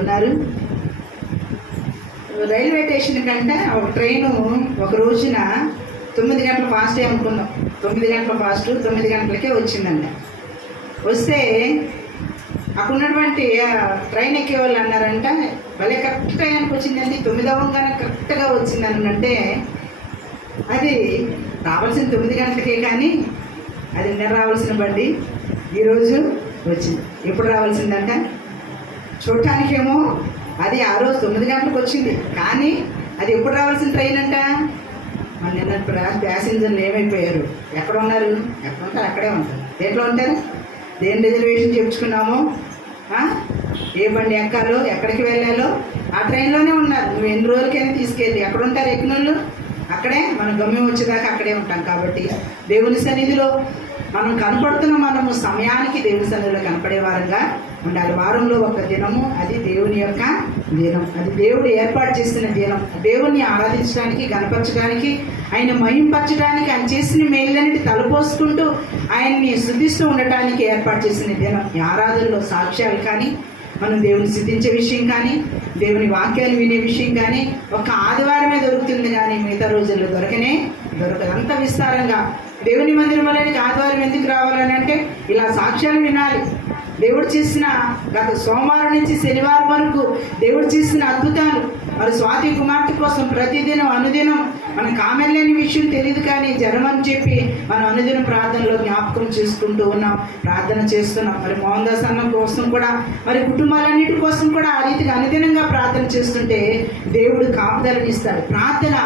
ఎక్కడున్నారు? Railway station కంటే ఒక ట్రైను ఒక రోజున 9 గంటల ఫాస్టే అనుకుందాం, 9 గంటల ఫాస్ట్ 9 గంటలకే వచ్చిందంట. వస్తే అక్కడ ఉన్నటువంటి ట్రైన్ ఎక్కే వాళ్ళు అన్నారంట, భలే కరెక్ట్ టైంకి వచ్చిందండి, 9 అవ్వగానే కరెక్ట్గా వచ్చిందనంటే అది రావాల్సిన 9 గంటలకే, కానీ అది నిన్న రావాల్సిన బండి ఈరోజు వచ్చింది. ఎప్పుడు రావాల్సిందంట? చూడటానికేమో అది ఆ రోజు 9 గంటలకు వచ్చింది, కానీ అది ఎప్పుడు రావాల్సిన ట్రైన్ అంట. మన నిన్న ప్యాసింజర్లు ఏమైపోయారు? ఎక్కడ ఉన్నారు? ఎక్కడ ఉంటారు? అక్కడే ఉంటారు. దేంట్లో ఉంటారు? దేని రిజర్వేషన్ చేయించుకున్నామో, ఏ బండి ఎక్కాలో, ఎక్కడికి వెళ్ళాలో ఆ ట్రైన్లోనే ఉన్నారు. నువ్వు ఎన్ని రోజులకైనా తీసుకెళ్ళి ఎక్కడ ఉంటారు? ఎక్కిన వాళ్ళు అక్కడే, మనం గమ్యం వచ్చేదాకా అక్కడే ఉంటాం. కాబట్టి దేవుని సన్నిధిలో మనం కనపడుతున్నాం, మనము సమయానికి దేవుని సన్నిధిలో కనపడే వారంగా ఉండాలి. వారంలో ఒక దినము, అది దేవుని యొక్క దినం, అది దేవుడు ఏర్పాటు చేసిన దినం. దేవుణ్ణి ఆరాధించడానికి, గణపరచడానికి, ఆయన మహింపరచడానికి, ఆయన చేసిన మేళ్ళన్నిటి తలపోసుకుంటూ ఆయన్ని స్తుతిస్తూ ఉండటానికి ఏర్పాటు చేసిన దినం. ఈ ఆరాధనలో సాక్ష్యాలు కానీ, మనం దేవుని స్తుతించే విషయం కానీ, దేవుని వాక్యాలు వినే విషయం కానీ ఒక ఆదివారమే దొరుకుతుంది, కానీ మిగతా రోజుల్లో దొరకదు. అంత విస్తారంగా దేవుని మందిరంలోనికి ఆదివారం ఎందుకు రావాలని అంటే ఇలా సాక్ష్యాలు వినాలి. దేవుడు చేసిన గత సోమవారం నుంచి శనివారం వరకు దేవుడు చేసిన అద్భుతాలు, మరి స్వాతి కుమార్తె కోసం ప్రతిదినం అనుదినం మనకు ఆమె లేని విషయం తెలియదు, కానీ జనం అని చెప్పి మనం అనుదినం ప్రార్థనలో జ్ఞాపకం చేసుకుంటూ ఉన్నాం, ప్రార్థన చేస్తున్నాం. మరి మోహన్ దాస్ అన్న కోసం కూడా, మరి కుటుంబాలన్నిటి కోసం కూడా ఆ రీతిగా అనుదినంగా ప్రార్థన చేస్తుంటే దేవుడు కాపుదలని ఇస్తాడు. ప్రార్థన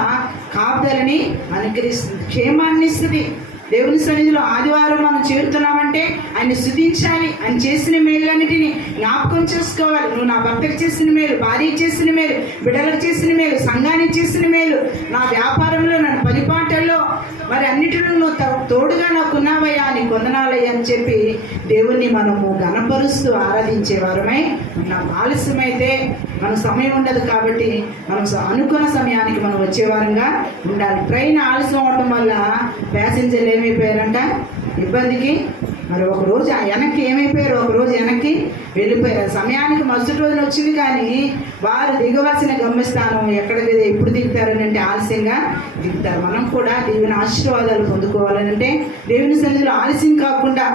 కాపుదలని అనుగ్రహిస్తుంది, క్షేమాన్ని ఇస్తుంది. దేవుని సన్నిధిలో ఆదివారం మనం చేరుతున్నామంటే ఆయన్ని స్తుతించాలి, ఆయన చేసిన మేళ్ళన్నిటినీ జ్ఞాపకం చేసుకోవాలి. నువ్వు నా భర్తకు చేసిన మేలు, భార్యకి చేసిన మేలు, బిడ్డలకు చేసిన మేలు, సంఘానికి చేసిన మేలు, నా వ్యాపారంలో, నా పనిపాటల్లో, మరి అన్నిటిలో నువ్వు తోడుగా నాకు ఉన్నావయ్యా, నీకు వందనాలయ్యా అని చెప్పి దేవుణ్ణి మనము గణపరుస్తూ ఆరాధించే వారమై ఉన్నాం. ఆలస్యమైతే మన సమయం ఉండదు, కాబట్టి మనం అనుకున్న సమయానికి మనం వచ్చేవారంగా ఉండాలి. ట్రైన్ ఆలస్యం అవడం వల్ల ప్యాసింజర్లు ఏమైపోయారంట? ఇబ్బందికి. మరి ఒక రోజు వెనక్కి ఏమైపోయారు? ఒక రోజు వెనక్కి వెళ్ళిపోయారు. సమయానికి మరుసటి రోజున వచ్చింది, కానీ వారు దిగవలసిన గమ్యస్థానం ఎక్కడ ఎప్పుడు దిగుతారని అంటే ఆలస్యంగా దిగుతారు. మనం కూడా దేవుని ఆశీర్వాదాలు పొందుకోవాలని అంటే దేవుని సన్నిధిలో ఆలస్యం కాకుండా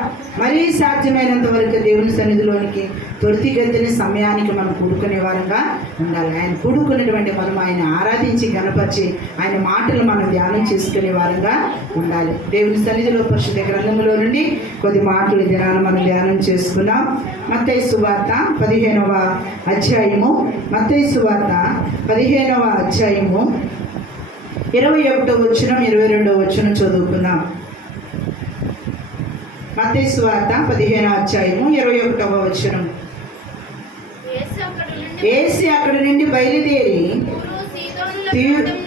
మరీ సాధ్యమైనంత వరకు దేవుని సన్నిధిలోనికి త్వరితగతిని సమయానికి మనం కూడుకునే వారంగా ఉండాలి. ఆయన కూడుకున్నటువంటి మనం ఆయన ఆరాధించి గణపరిచి ఆయన మాటలు మనం ధ్యానం చేసుకునే వారంగా ఉండాలి. దేవుని సన్నిధిలో పరిశుద్ధ గ్రంథంలో నుండి కొద్ది మాటలు దినాన్ని మనం ధ్యానం చేసుకున్నాం. మత్తయి సువార్త 15వ అధ్యాయము, మత్తయి సువార్త 15వ అధ్యాయము 21వ వచనం 22వ వచనం చదువుకుందాం. మత్తయి సువార్త 15వ అధ్యాయము 21వ వచనం. యేసు అక్కడి నుండి బయలుదేరి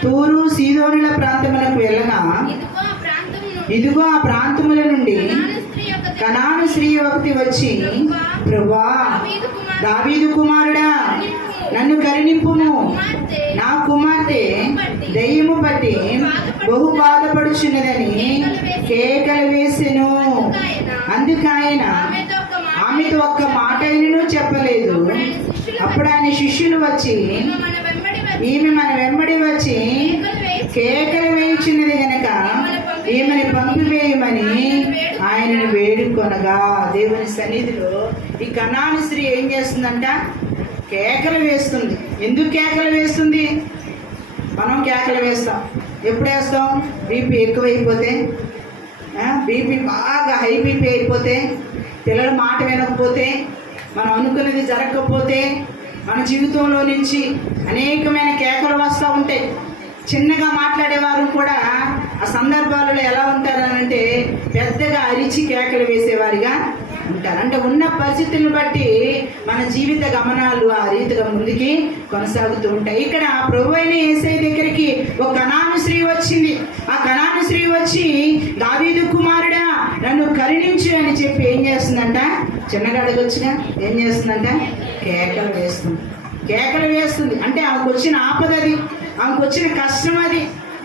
తూరు సీదోనుల ప్రాంతములకు వెళ్ళగా, ఇదిగో ఆ ప్రాంతముల నుండి కనాను స్త్రీ ఒకటి వచ్చి, ప్రభువా, దావీదు కుమారుడా, నన్ను కరుణింపుము, నా కుమార్తె దయ్యము పట్టి బహు బాధపడుచున్నదని కేకలు వేసెను. అందుకైన ఆమెతో ఒక్క మాట అయినను చెప్పలేదు. అప్పుడు ఆయన శిష్యులు వచ్చి, ఈమె మన వెంబడి వచ్చి కేకలు వేయుచున్నది గనక ఈమెను పంపివేయమని ఆయనను వేడుకొనగా. దేవుని సన్నిధిలో ఈ కనాను స్త్రీ ఏం చేస్తుందంట? కేకలు వేస్తుంది. ఎందుకు కేకలు వేస్తుంది? మనం కేకలు వేస్తాం. ఎప్పుడు వేస్తాం? బీపీ ఎక్కువైపోతే, బీపీ బాగా హై బీపీ అయిపోతే, పిల్లల మాట వినకపోతే, మనం అనుకున్నది జరగకపోతే, మన జీవితంలో నుంచి అనేకమైన కేకలు వస్తూ ఉంటాయి. చిన్నగా మాట్లాడేవారు కూడా ఆ సందర్భాలలో ఎలా ఉంటారనంటే పెద్దగా అరిచి కేకలు వేసేవారిగా ఉంటారు. అంటే ఉన్న పరిస్థితులను బట్టి మన జీవిత గమనాలు ఆ రీతిగా ముందుకి కొనసాగుతూ ఉంటాయి. ఇక్కడ ప్రభువైన యేసయ్య దగ్గరికి ఒక కనాను స్త్రీ వచ్చింది. ఆ కనాను స్త్రీ వచ్చి, దావీదు కుమారుడా, నన్ను కరుణించు అని చెప్పి ఏం చేస్తుందంట? చిన్నగా అడగొచ్చుగా, ఏం చేస్తుందంట? కేకలు వేస్తుంది. కేకలు వేస్తుంది అంటే ఆమెకు వచ్చిన ఆపద అది, ఆమెకు వచ్చిన కష్టం అది,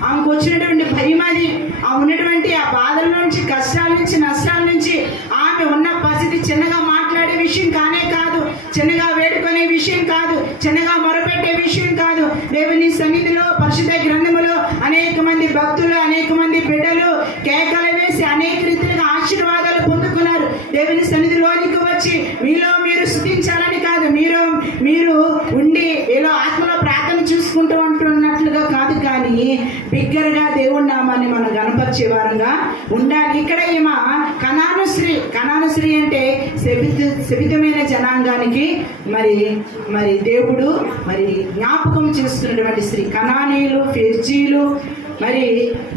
ఆమెకు వచ్చినటువంటి భయం అది, ఆమె ఉన్నటువంటి ఆ బాధల నుంచి, కష్టాల నుంచి, నష్టాల నుంచి, ఆమె ఉన్న పరిస్థితి చిన్నగా మాట్లాడే విషయం కానే కాదు. చిన్నగా వేడుకునే విషయం కాదు, చిన్నగా మొరపెట్టే విషయం కాదు. దేవుని సన్నిధిలో పరిశుద్ధ గ్రంథములో అనేక మంది భక్తులు, అనేక మంది బిడ్డలు కేకలు వేసి అనేక రీతిగా ఆశీర్వాదాలు పొందుకున్నారు. దేవుని సన్నిధిలోనికి వచ్చి మీలో మీరు స్తుతించాలని కాదు, మీరు ఉండి ఏదో ఆత్మలో ప్రార్థన చూసుకుంటూ ఉంటున్నట్లుగా కాదు, కానీ బిగ్గరగా దేవుడి నామాన్ని మనం గణపరిచే వారంగా ఉండాలి. ఇక్కడ ఈమె కనాను స్త్రీ అంటే శపితమైన జనాంగానికి మరి దేవుడు జ్ఞాపకం చేస్తున్నటువంటి స్త్రీ. కనానీయులు, ఫెర్జీలు, మరి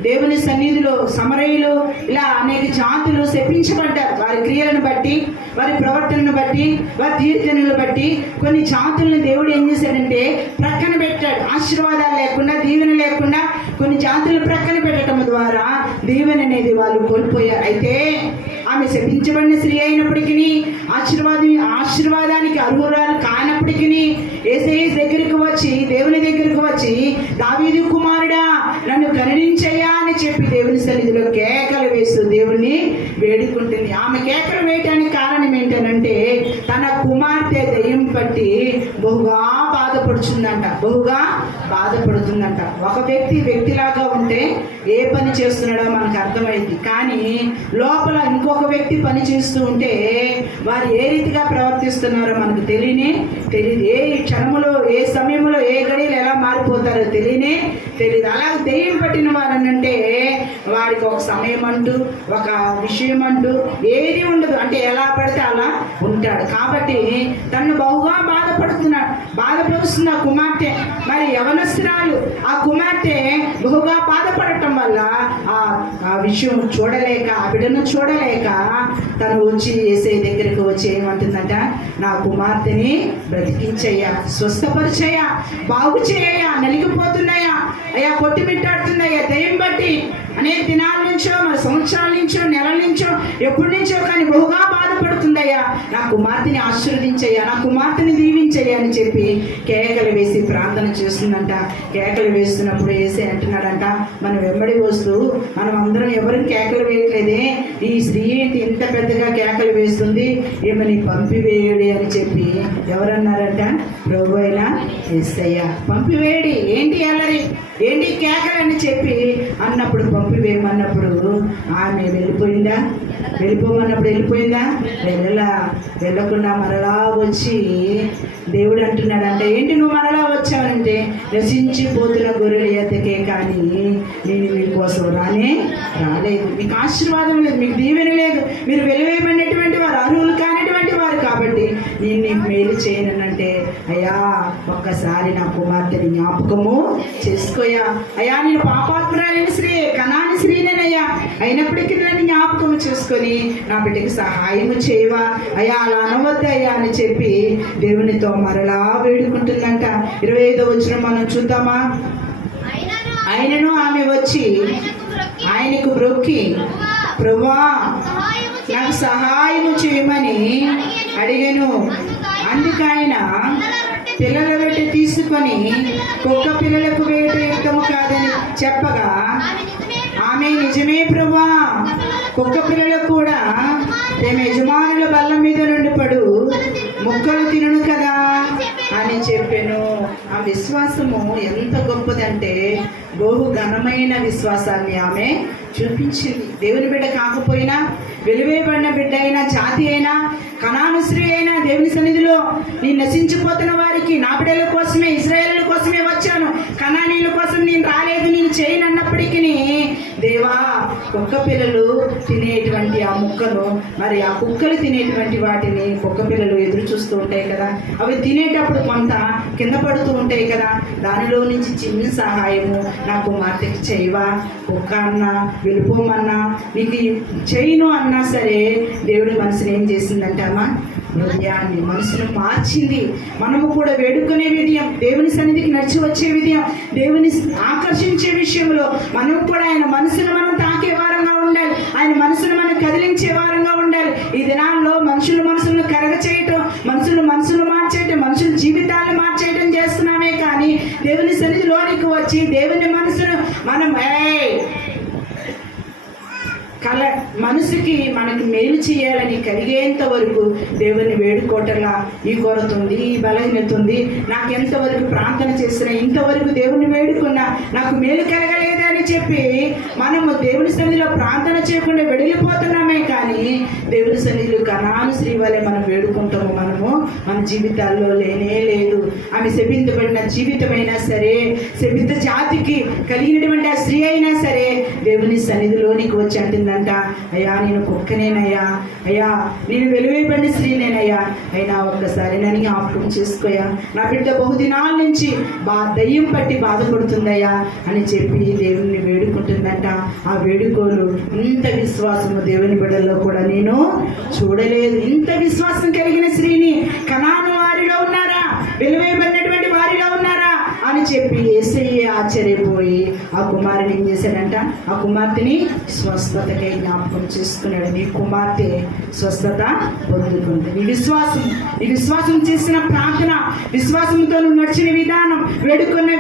దేవుని సన్నిధిలో సమరయులు, ఇలా అనేక జాతులు శపించబడ్డారు. వారి క్రియలను బట్టి, వారి ప్రవర్తనను బట్టి, వారి తీర్థనలను బట్టి కొన్ని జాతులను దేవుడు ఏం చేశాడంటే ప్రక్కన పెట్టాడు. ఆశీర్వాదాలు లేకుండా, దీవెన లేకుండా కొన్ని జాతులు ప్రక్కన పెట్టడం ద్వారా దీవెన అనేది వాళ్ళు కోల్పోయారు. అయితే ఆమె శపించబడిన స్త్రీ అయినప్పటికీ, ఆశీర్వాదానికి అర్హురాలు కానప్పటికీ యేసయ్య దగ్గరికి వచ్చి, దేవుని దగ్గరికి వచ్చి, దావీదు కుమారుడా నన్ను కరుణించయ్యా అని చెప్పి దేవుని సన్నిధిలో కేకలు వేస్తూ దేవుణ్ణి వేడుకుంటుంది. ఆమె కేకలు వేయటానికి కారణం ఏంటనంటే తన కుమార్తె దయ్యం పట్టి బహుగా బాధపడుతుందంట. ఒక వ్యక్తిలాగా ఉంటే ఏ పని చేస్తున్నాడో మనకు అర్థమైంది, కానీ లోపల ఇంకొక వ్యక్తి పని చేస్తూ ఉంటే వారు ఏ రీతిగా ప్రవర్తిస్తున్నారో మనకు తెలియదు. ఏ క్షణములో, ఏ సమయంలో, ఏ గడియలు ఎలా మారిపోతారో తెలియదు. అలాగే దెయ్యం పట్టిన వారనంటే వాడికి ఒక సమయం అంటూ, ఒక విషయం అంటూ ఏది ఉండదు. అంటే ఎలా పడితే అలా ఉంటాడు. కాబట్టి తను బహుగా బాధపడుతున్న కుమార్తె, మరి యవనస్తురాలు, ఆ కుమార్తె బహుగా బాధపడటం వల్ల ఆ విషయం చూడలేక, ఆ బిడ్డను చూడలేక తను వచ్చి యేసయ్య దగ్గరికి వచ్చి ఏమంటుందంట, నా కుమార్తెని బ్రతికించయ్యా, స్వస్థపరిచయ్యా, బాగు చేయయ్యా, నలిగిపోతున్నాయా అయ్యా, కొట్టిమిట్టాడుతున్నాయా దయ్యం బట్టి అనేక దినాల నుంచో, మరి సంవత్సరాల నుంచో, నెలల నుంచో, ఎప్పటి నుంచో కానీ బహుగా బాధపడుతుందయ్యా, నా కుమార్తెని ఆశీర్వదించయ్యా, నా కుమార్తెని దీవించయ్యా అని చెప్పి కేకలు వేసి ప్రార్థన చేస్తుందంట. కేకలు వేస్తున్నప్పుడు యేసయ్య అంటున్నాడంట, మనం వెంబడి వస్తూ మనం అందరం ఎవరికి కేకలు వేయట్లేదే, ఈ స్త్రీ ఏంటి ఇంత పెద్దగా కేకలు వేస్తుంది, ఏమని పంపివేయుడి అని చెప్పి ఎవరన్నారంట? ప్రభు అయిన యేసయ్య పంపివేయుడి, ఏంటి అల్లరి, ఏంటి కేకలు అని చెప్పి అన్నప్పుడు, పంపివేయమన్నప్పుడు ఆమె వెళ్ళిపోమన్నప్పుడు వెళ్ళిపోయిందా? వెళ్ళకుండా మరలా వచ్చి దేవుడు అంటున్నాడంటే, ఏంటి నువ్వు మరలా వచ్చావంటే, నశించిపోతున్న గొర్రెల ఎద్దకే కానీ నేను మీకోసం రాలేదు, మీకు ఆశీర్వాదం లేదు, మీకు దీవెన లేదు, మీరు వెలువేయబడినటువంటి వారు, అర్హులు కానిటువంటి వారు, కాబట్టి నేను నీకు మేలు చేయనంటే, అయ్యా ఒక్కసారి నా కుమార్తెని జ్ఞాపకము చేసుకోయా, అయ్యా నేను పాపాత్మురాలైన స్త్రీ, కనాని స్త్రీనేనయ్యా, అయినప్పటికీ నన్ను జ్ఞాపకం చేసుకొని నా బిడ్డకి సహాయము చేయవా అయ్యా, అలా అనవద్దయ్యా అని చెప్పి దేవునితో మరలా వేడుకుంటుందంట. 25వ వచనం మనం చూద్దామా? ఆయనను ఆమె వచ్చి ఆయనకు బ్రొక్కి, ప్రభువా నాకు సహాయము చేయమని అడిగెను. అందుకైన పిల్లల రొట్టె తీసుకొని కుక్క పిల్లలకు వేట యుక్తము కాదని చెప్పగా ఆమె నిజమే ప్రభువా, కుక్క పిల్లలకు కూడా తమ యజమానుల బల్ల మీద నుండి పడు ముక్కలు తినను కదా అని చెప్పాను. ఆ విశ్వాసము ఎంత గొప్పదంటే బహు ఘనమైన విశ్వాసాన్ని ఆమె చూపించింది. దేవుని బిడ్డ కాకపోయినా, వెలువేయబడిన బిడ్డ అయినా, జాతి అయినా, కనాను స్త్రీ అయినా దేవుని సన్నిధిలో నేను నశించిపోతున్న వారికి, నా బిడ్డల కోసమే, ఇశ్రాయేలుల కోసమే వచ్చాను, కనానీయుల కోసం నేను రాలేదు, నేను చేయను అన్నప్పటికీ దేవా కుక్క పిల్లలు తినేటువంటి ఆ ముక్కను, మరి ఆ కుక్కలు తినేటువంటి వాటిని కుక్క పిల్లలు ఎదురు చూస్తూ ఉంటాయి కదా, అవి తినేటప్పుడు కొంత కింద పడుతూ ఉంటాయి కదా, దానిలో నుంచి చిన్న సహాయము నా కుమార్తెకి చేయవా, కుక్క అన్నా, వెళ్ళిపోమన్నా, నీకు చేయను అన్నా సరే దేవుడి మనసుని ఏం చేసిందంటే అమ్మా, హృదయాన్ని, మనసును మార్చింది. మనము కూడా వేడుకునే విధయం, దేవుని సన్నిధికి నడిచి వచ్చే విధయం, దేవుని ఆకర్షించే విషయంలో మనం కూడా ఆయన మనసును మనం తాకే వారంగా ఉండాలి, ఆయన మనసును మనం కదిలించే వారంగా ఉండాలి. ఈ దినాల్లో మనసులను కరగ చేయటం, మనసులు మార్చేయటం, మనుషుల జీవితాలను మార్చేయటం చేస్తున్నామే, కానీ దేవుని సన్నిధిలోనికి వచ్చి దేవుని మనసును మనం మనసుకి మనకి మేలు చేయాలని కలిగేంత వరకు దేవుని వేడుకోవటంలా ఈ కొరత ఉంది, ఈ బలహీనత ఉంది, నాకు ఎంతవరకు ప్రార్థన చేసినా ఇంతవరకు దేవుని వేడుకున్నా నాకు మేలు కలగలేదని చెప్పి మనము దేవుని సన్నిధిలో ప్రార్థన చేయకుండా వెళ్ళిపోతున్నామే. కానీ దేవుని సన్నిధిలో కనాను స్త్రీ వలె మనం వేడుకుంటాము. మనము మన జీవితాల్లో లేనే లేదు. ఆమె శపించబడిన జీవితమైనా సరే, శపిత జాతికి కలిగినటువంటి ఆ స్త్రీ అయినా సరే దేవుని సన్నిధిలోనికి వచ్చి అంటుందంట, అయ్యా నేను కుక్కనేనయ్యా, అయ్యా నేను వెలువైబడిన స్త్రీనేనయ్యా, అయినా ఒక్కసారి నన్ను జ్ఞాపకం చేసుకోయా, నా బిడ్డ బహుదినాల నుంచి దయ్యం పట్టి బాధపడుతుందయ్యా అని చెప్పి దేవుని వేడుకుంటుందంట. ఆ వేడుకోలు ఇంత విశ్వాసము దేవుని బిడ్డల్లో కూడా నేను చూడలేదు. ఇంత విశ్వాసం కలిగిన స్త్రీని కనాను వారిలో ఉన్నారా, వెలువైబడినటువంటి వారిలో ఉన్నారా అని చెప్పి యేసయ్యే ఆశ్చర్యపోయి ఆ కుమారుని ఏం చేశాడంట, ఆ కుమార్తెని స్వస్థతకై జ్ఞాపకం చేసుకున్నాడు. నీ కుమార్తె స్వస్థత పొందుకుంది. నీ విశ్వాసం చేసిన ప్రార్థన, విశ్వాసంతో నువ్వు నడిచిన విధానం, వేడుకున్న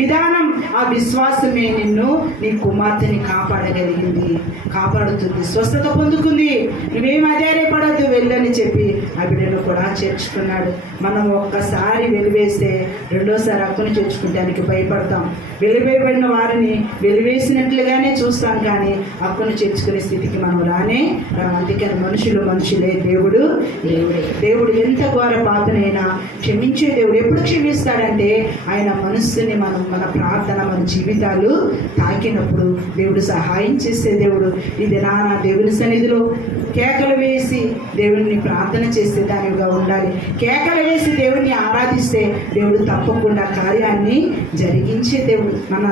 విధానం, ఆ విశ్వాసమే నిన్ను, నీ కుమార్తెని కాపాడుతుంది, స్వస్థత పొందుకుంది. నువ్వేం ఆధారపడద్దు, వెళ్ళని చెప్పి ఆ బిడ్డను కూడా చేర్చుకున్నాడు. మనం ఒక్కసారి వెలివేస్తే రెండోసారి అక్కను చేర్చుకుంటానికి భయపడతాం. వెలివేయబడిన వారిని వెలివేసినట్లుగానే చూస్తాం, కానీ అక్కను చేర్చుకునే స్థితికి మనం రానే. అందుకని మనుషులే, దేవుడు ఎంత ఘోర పాపనైనా క్షమించే దేవుడు. ఎప్పుడు క్షమిస్తాడంటే ఆయన మనస్సుని మన ప్రార్థన, మన జీవితాలు తాకినప్పుడు దేవుడు సహాయం చేసే దేవుడు. ఇది నానా దేవుని సన్నిధిలో కేకలు వేసి దేవుడిని ప్రార్థన చేసే దానిగా ఉండాలి. కేకలు వేసి దేవుడిని ఆరాధిస్తే దేవుడు తప్పకుండా కార్యాన్ని జరిగించే దేవుడు. మన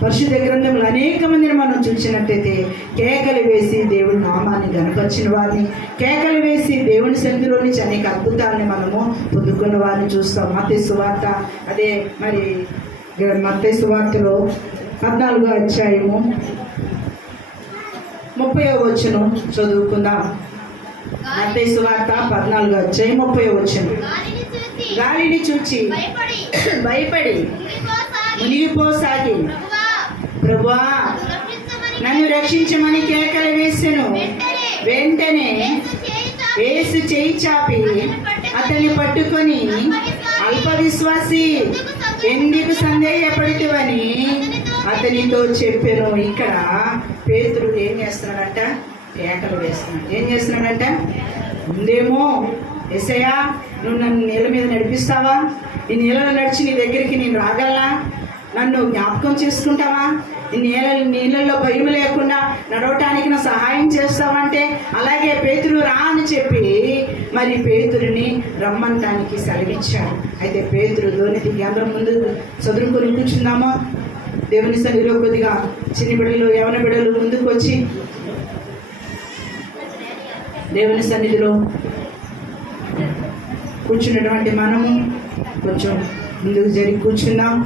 పరిశుద్ధ గ్రంథంలో అనేక మందిని మనం చూసినట్టయితే కేకలు వేసి దేవుడి నామాన్ని గణపరిచిన వారిని, కేకలు వేసి దేవుని సన్నిధిలో నుంచి అనేక అద్భుతాలని మనము పొందుకున్న వారిని చూస్తాం. మత్తయి సువార్త, అదే మరి మత్తయి సువార్తలో 14వ అధ్యాయము 30వ వచనం చదువుకుందాం. మత్తయి సువార్త 14వ అధ్యాయం 30వ వచనం. గాలిని చూచి భయపడి మునిగిపోసాగి, ప్రభువా నన్ను రక్షించమని కేకలు వేసెను. వెంటనే యేసు చేయి చాపి అతన్ని పట్టుకొని, అల్ప విశ్వాసి ఎందుకు సందేహపడితివని అతనితో చెప్పాను. ఇక్కడ పేతురు ఏం చేస్తున్నాడంట, కేకలు వేస్తున్నాడు. ఏం చేస్తున్నాడంట, ముందేమో యేసయ్యా నువ్వు నన్ను నీళ్ళ మీద నడిపిస్తావా, ఈ నీళ్ళలో నడిచి నీ దగ్గరికి నేను రాగలనా, నన్ను జ్ఞాపకం చేసుకుంటావా, ఈ నీళ్ళల్లో భయం లేకుండా నడవటానికి నా సహాయం చేస్తావంటే, అలాగే పేతురు రా అని చెప్పి మరి పేతురుని రమ్మంటానికి సెలవిచ్చాడు. అయితే పేతురు ధోని దిగి అందరం ముందు చదువుకొని కూర్చుందామా. దేవుని సన్నిధిలో కొద్దిగా చిన్న బిడ్డలు, యవన బిడ్డలు ముందుకు వచ్చి దేవుని సన్నిధిలో కూర్చున్నటువంటి మనము కొంచెం ముందుకు జరిగి కూర్చుందాం.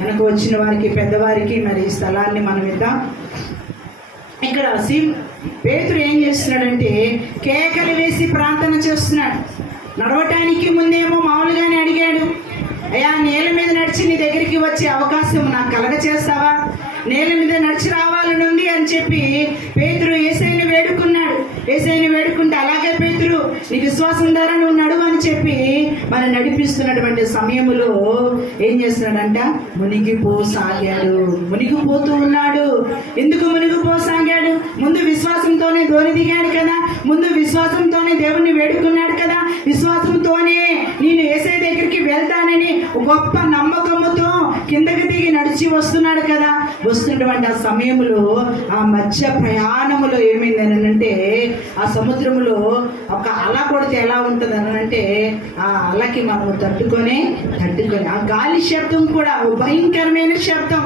వెనక వచ్చిన వారికి, పెద్దవారికి మరి ఈ స్థలాన్ని మనం ఇద్దాం. ఇక్కడ పేతురు ఏం చేస్తున్నాడంటే కేకలు వేసి ప్రార్థన చేస్తున్నాడు. నడవటానికి ముందేమో మామూలుగానే అడిగాడు, అయ్యా నేల మీద నడిచి నీ దగ్గరికి వచ్చే అవకాశం నాకు కలగ చేస్తావా, నేల మీద నడిచి రావాలనుంది అని చెప్పి పేతురు యేసయ్యని వేడుకున్నాడు. యేసయ్యని వేడుకుంటే, అలాగే పేతురు నీ విశ్వాసం ద్వారా నువ్వు నడువు అని చెప్పి మనం నడిపిస్తున్నటువంటి సమయంలో ఏం చేస్తున్నాడంట, మునిగిపోతూ ఉన్నాడు. ఎందుకు మునిగిపోసాగాడు? ముందు విశ్వాసంతోనే ధోని దిగాడు కదా, ముందు విశ్వాసంతోనే దేవుణ్ణి వేడుకున్నాడు కదా, విశ్వాసంతోనే నేను యేసయ్య దగ్గరికి వెళ్తానని గొప్ప నమ్మకముతో కిందకి దిగి నడిచి వస్తున్నాడు కదా. వస్తున్నటువంటి ఆ సమయంలో, ఆ మధ్య ప్రయాణములో ఏమైందని అంటే, ఆ సముద్రంలో ఒక అల కొడితే ఎలా ఉంటుంది అని అంటే, ఆ అలకి మనము తట్టుకొని ఆ గాలి శబ్దం కూడా భయంకరమైన శబ్దం.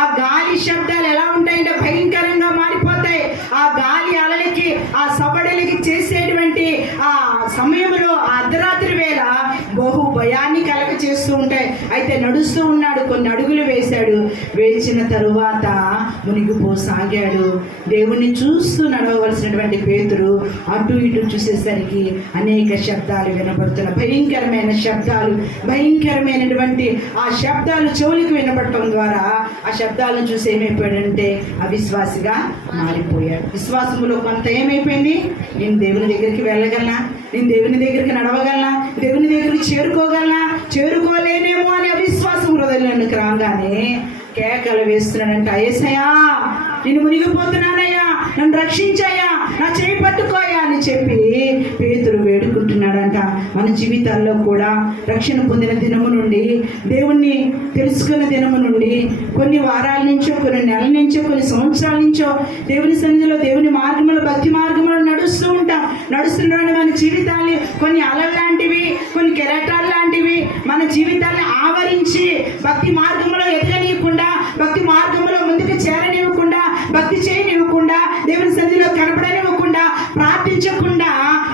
ఆ గాలి శబ్దాలు ఎలా ఉంటాయంటే భయంకరంగా మారిపోతాయి. ఆ గాలి అలలకి, ఆ సబడలకి చేసేటువంటి ఆ సమయంలో, ఆ అర్ధరాత్రి వేళ బహు భయాన్ని కలగ చేస్తూ ఉంటాయి. అయితే నడుస్తూ ఉన్నాడు, కొన్ని అడుగులు వేశాడు. వేసిన తరువాత మునిగిపోసాగాడు. దేవుణ్ణి చూస్తూ నడవవలసినటువంటి పేతురు అటు ఇటు చూసేసరికి అనేక శబ్దాలు వినపడుతున్న, భయంకరమైన శబ్దాలు, భయంకరమైనటువంటి ఆ శబ్దాలు చెవులకు వినపడటం ద్వారా ఆ శబ్దాలను చూసి ఏమైపోయాడంటే అవిశ్వాసిగా మారిపోయాడు. విశ్వాసములో కొంత ఏమైపోయింది, నేను దేవుని దగ్గరికి వెళ్ళగలనా, నేను దేవుని దగ్గరికి నడవగలనా, దేవుని దగ్గరికి చేరుకోలేనేమో అని అవిశ్వాసం హృదయంలోకి రాగానే కేకలు వేస్తున్నాడంట, యేసయ్యా నేను మునిగిపోతున్నానయ్యా, నన్ను రక్షించయ్యా, నా చేయి పట్టుకోయా అని చెప్పి పేతురు వేడుకుంటున్నాడంట. మన జీవితాల్లో కూడా రక్షణ పొందిన దినము నుండి, దేవుణ్ణి తెలుసుకున్న దినము నుండి, కొన్ని వారాల నుంచో, కొన్ని నెలల నుంచో, కొన్ని సంవత్సరాల నుంచో దేవుని సన్నిధిలో, దేవుని మార్గంలో, భక్తి మార్గంలో నడుస్తున్నాడు. మన జీవితాన్ని కొన్ని అలలు లాంటివి, కొన్ని కెరటాలు లాంటివి మన జీవితాన్ని ఆవరించి భక్తి మార్గంలో ఎదగనీయకుండా, భక్తి మార్గంలో ముందుకు చేరనివ్వకుండా, భక్తి చేయనివ్వకుండా, దేవుని సన్నిధిలో కనపడనివ్వకుండా, ప్రార్థించకుండా,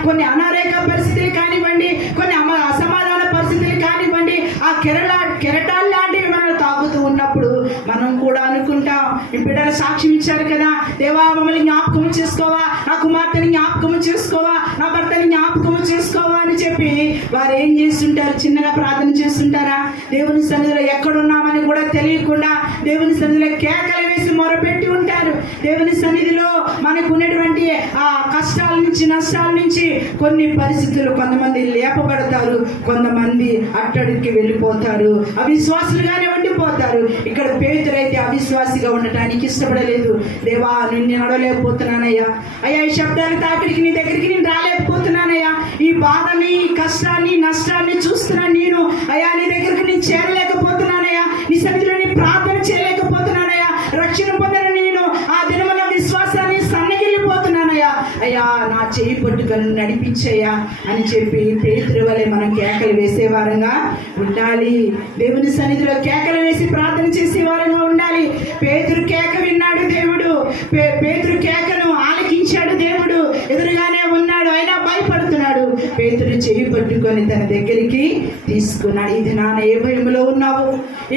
కొన్ని అనారోగ్య పరిస్థితులు కానివ్వండి, కొన్ని అసమాధాన పరిస్థితులు కానివ్వండి, ఆ కెరటాలు లాంటివి మనల్ని తాగుతూ ఉన్నప్పుడు మనం కూడా అనుకుంటాం, ఈ బిడ్డలు సాక్ష్యం ఇచ్చారు కదా, దేవా మమ్మల్ని జ్ఞాపకం చేసుకోవా, నా కుమార్తెని జ్ఞాపకం చేసుకోవా, నా భర్తని జ్ఞాపకం చేసుకోవా అని చెప్పి వారు ఏం చేస్తుంటారు, చిన్నగా ప్రార్థన చేస్తుంటారా? దేవుని సన్నిధిలో ఎక్కడున్నామని కూడా తెలియకుండా దేవుని సన్నిధిలో కేకలు వేసి మొరపెట్టి ఉంటారు. దేవుని సన్నిధిలో మనకు ఉన్నటువంటి ఆ కష్టాల నుంచి, నష్టాల నుంచి కొన్ని పరిస్థితులు కొంతమంది లేపబడతారు, కొంతమంది అట్టడికి వెళ్ళిపోతారు, అవిశ్వాసులుగానే ఉండిపోతారు. ఇక్కడ పేతురు అయితే అవిశ్వాసిగా ఉండటానికి ఇష్టపడలేదు. దేవా నిన్ను నడవలేకపోతున్నానయ్యా, అయ్యా ఈ శబ్దాన్ని తాకిడికి నీ దగ్గరికి నేను రాలేకపోతున్నానయ్యా, ఈ బాధని, ఈ కష్టాన్ని, నష్టాన్ని చూస్తున్నాను నేను, అయ్యా నీ దగ్గరికి నేను చేరలేకపోతున్నానయ్యా, నీ సన్నిధిలో నీ ప్రార్థన చేయలేకపోతున్నానయ్యా, రక్షణ పొందిన నేను ఆ దినమున విశ్వాసాన్ని సన్నగిల్లిపోతున్నానయ్యా, అయ్యా నా చేయి పట్టుకొని నడిపించయ్యా అని చెప్పి పేతురు వలె మనం కేకలు వేసేవారంగా ఉండాలి. దేవుని సన్నిధిలో కేకలు వేసి ప్రార్థన చేసేవారంగా ఉండాలి. పేతురు కేక విన్నాడు దేవుడు, పేతురు కేకను ఆలకించాడు దేవుడు, ఎదురుగానే ఉన్నాడు, అయినా భయపడుతున్నాడు. పేతురు చేయి పట్టుకొని తన దగ్గరికి తీసుకున్నాడు. ఇది నాన్న ఏ భయంలో ఉన్నావు,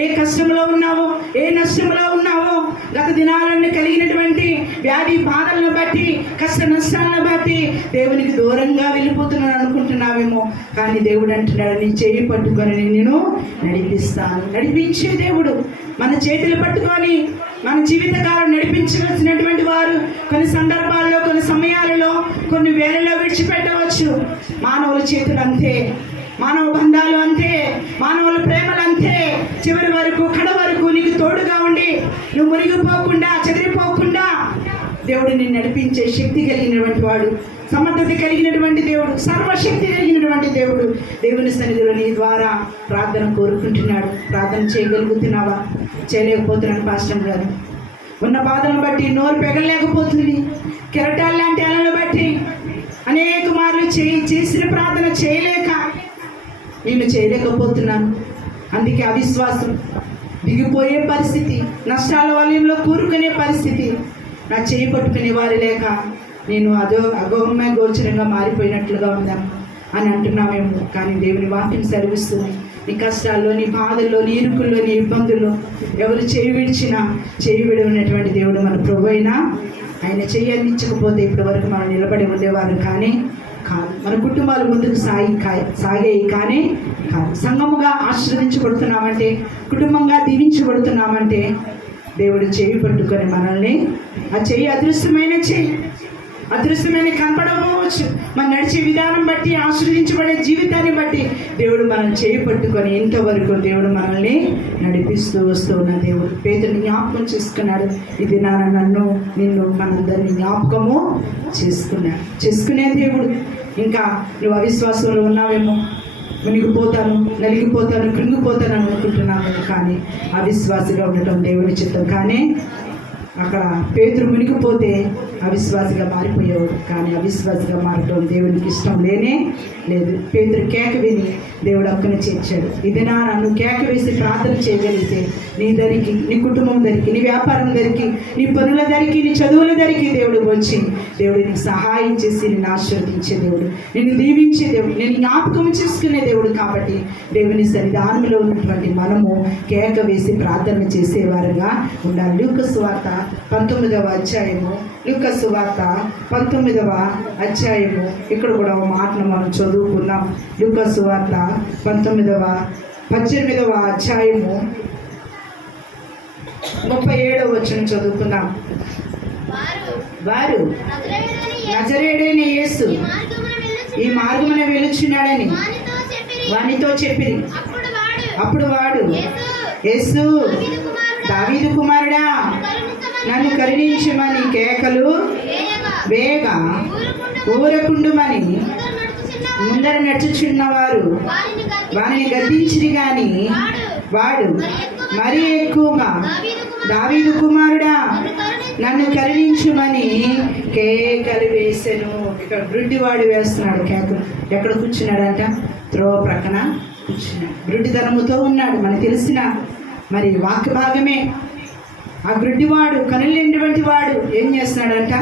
ఏ కష్టంలో ఉన్నావు, ఏ నష్టంలో ఉన్నావు, గత దినాలన్నీ కలిగినటువంటి వ్యాధి బాధలను బట్టి, కష్ట నష్టాలను బట్టి దేవునికి దూరంగా వెళ్ళిపోతున్నాను అనుకుంటున్నావేమో, కానీ దేవుడు అంటున్నాడు నీ చేయి పట్టుకొని నేను నడిపిస్తాను. నడిపించే దేవుడు మన చేతులు పట్టుకొని మన జీవితకాలం నడిపించవలసినటువంటి వారు కొన్ని సందర్భాల్లో, కొన్ని సమయాలలో, కొన్ని వేళల్లో విడిచిపెట్టవచ్చు. మానవుల చేతులు అంతే, మానవ బంధాలు అంతే, మానవుల ప్రేమలు అంతే. చివరి వరకు, కడ వరకు నీకు తోడుగా ఉండి నువ్వు మునిగిపోకుండా, చెదిరిపోకుండా దేవుడు నిన్ను నడిపించే శక్తి కలిగినటువంటి వాడు, సమర్థత కలిగినటువంటి దేవుడు, సర్వశక్తి కలిగినటువంటి దేవుడు దేవుని సన్నిధిలో నీ ద్వారా ప్రార్థన కోరుకుంటున్నాడు. ప్రార్థన చేయగలుగుతున్నావా? చేయలేకపోతున్నాను పాస్టర్ గారు, ఉన్న బాధలను బట్టి నోరు పెగలేకపోతుంది, కెరటాలు లాంటి అలను బట్టి అనేక మార్లు చేసిన ప్రార్థన చేయలేక నేను చేయలేకపోతున్నాను. అందుకే అవిశ్వాసం, దిగిపోయే పరిస్థితి, నష్టాల వలయంలో కూరుకునే పరిస్థితి, నా చేయి పట్టుకునే వారు లేక నేను అగోమ్య గోచరంగా మారిపోయినట్లుగా ఉందా అని అంటున్నామేమో. కానీ దేవుని వాక్యం సెలవిస్తుంది, నీ కష్టాల్లో, నీ బాధల్లో, నీ ఇరుకుల్లో, నీ ఇబ్బందుల్లో ఎవరు చేయి విడిచినా చేయి విడవనటువంటి దేవుడు మన ప్రభు అయినా. ఆయన చెయ్యి అందించకపోతే ఇప్పటి వరకు మనం నిలబడి ఉండేవారు కానీ కాదు, మన కుటుంబాలు ముందుకు సాగేవి కానీ కాదు. సంఘముగా ఆశీర్వదించబడుతున్నామంటే, కుటుంబంగా దీవించబడుతున్నామంటే దేవుడు చేయి పట్టుకొని మనల్ని, ఆ చెయ్యి అదృశ్యమైన కనపడకపోవచ్చు, మనం నడిచే విధానం బట్టి, ఆశీర్వదించబడే జీవితాన్ని బట్టి దేవుడు మనం చేయి పట్టుకొని ఇంతవరకు దేవుడు మనల్ని నడిపిస్తూ వస్తూ ఉన్న దేవుడు పేతుని జ్ఞాపకం చేసుకున్నాడు. ఇది నన్ను, నిన్ను, మనందరినీ జ్ఞాపకము చేసుకునే దేవుడు. ఇంకా నువ్వు అవిశ్వాసంలో ఉన్నావేమో, మునిగిపోతాను, నలిగిపోతాను, కృంగిపోతాను అనుకుంటున్నాను, కానీ అవిశ్వాసిగా ఉండటం దేవుడి చిత్తం. కానీ అక్కడ పేతురు మునిగిపోతే అవిశ్వాసిగా మారిపోయేవాడు, కానీ అవిశ్వాసిగా మారటం దేవునికి ఇష్టం లేనే లేదు. పేతురు కేక విని దేవుడు అక్కను చేర్చాడు. ఇది నన్ను కేక వేసి ప్రార్థన చేయగలిగితే నీ దరికి, నీ కుటుంబం దరికి, నీ వ్యాపారం దరికి, నీ పనుల దరికి, నీ చదువుల దరికి దేవుడు వచ్చి దేవుడు నీకు సహాయం చేసి నిన్ను ఆశీర్వదించే దేవుడు, నిన్ను దీవించే దేవుడు, నేను జ్ఞాపకం చేసుకునే దేవుడు. కాబట్టి దేవుని సన్నిధానంలో ఉన్నటువంటి మనము కేక వేసి ప్రార్థన చేసేవారుగా ఉండాలి. లూకా సువార్త 19వ అధ్యాయము, లూకా సువార్త 19వ అధ్యాయము, ఇక్కడ కూడా ఒక మాటను మనం చదువుకున్నాం. లూకా సువార్త 18వ అధ్యాయము 37వ వచనం చదువుకున్నాం. వారు నజరేయుడైన యేసు ఈ మార్గమున వెలుచున్నాడని వానితో చెప్పిరి. అప్పుడు వాడు, యేసు దావీదు కుమారుడా, నన్ను కరుణించమని కేకలు వేగా ఊరకుండుమని ముందర నడుచుచున్నవారు వారిని గద్దించిరి. గాని వాడు మరీ ఎక్కువగా, దావీదు కుమారుడా, నన్ను కరుణించుమని కేకలు వేసెను. ఇక్కడ బ్రుడ్డివాడు వేస్తున్నాడు కేకలు. ఎక్కడ కూర్చున్నాడంట? త్రోవ ప్రక్కన కూర్చున్నాడు. బ్రుడ్డితనముతో ఉన్నాడు. మనకు తెలిసిన మరి వాక్య భాగమే. ఆ గ్రుడ్డివాడు, కనులేనటువంటి వాడు ఏం చేస్తున్నాడంట?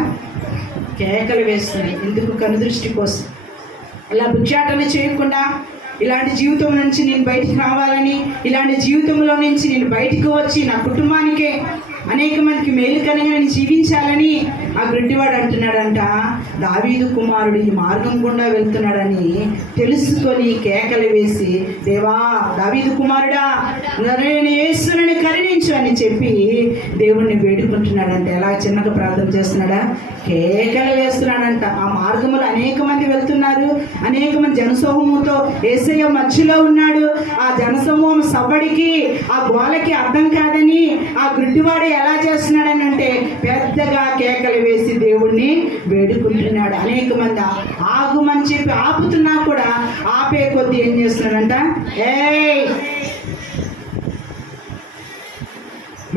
కేకలు వేస్తున్నాడు. ఎందుకు? కనుదృష్టి కోసం. అలా భిక్షాటన చేయకుండా ఇలాంటి జీవితం నుంచి నేను బయటికి రావాలని, ఇలాంటి జీవితంలో నుంచి నేను బయటికి వచ్చి నా కుటుంబానికే అనేక మందికి మేలుకరంగా నేను జీవించాలని ఆ గుడ్డివాడు అంటున్నాడంట. దావీదు కుమారుడు ఈ మార్గం గుండా వెళ్తున్నాడని తెలుసుకొని కేకలు వేసి, దేవా దావీదు కుమారుడా, నేను యేసుని కరుణించు అని చెప్పి దేవుణ్ణి వేడుకుంటున్నాడంట. ఎలా చిన్నగా ప్రార్థన చేస్తున్నాడా? కేకలు వేస్తున్నాడంట. ఆ మార్గంలో అనేక మంది వెళ్తున్నారు. అనేక మంది జనసమూహంతో యేసయ్య మధ్యలో ఉన్నాడు. ఆ జనసమూహం సవ్వడికి, ఆ గోలకి అర్థం కాదని ఆ గుడ్డివాడు ఎలా చేస్తున్నాడని అంటే పెద్దగా కేకలు వేసి దేవుణ్ణి వేడుకుంటున్నాడు. అనేక మంది ఆగుమని చెప్పి ఆపుతున్నా కూడా ఆపే కొద్ది ఏం చేస్తున్నాడంట?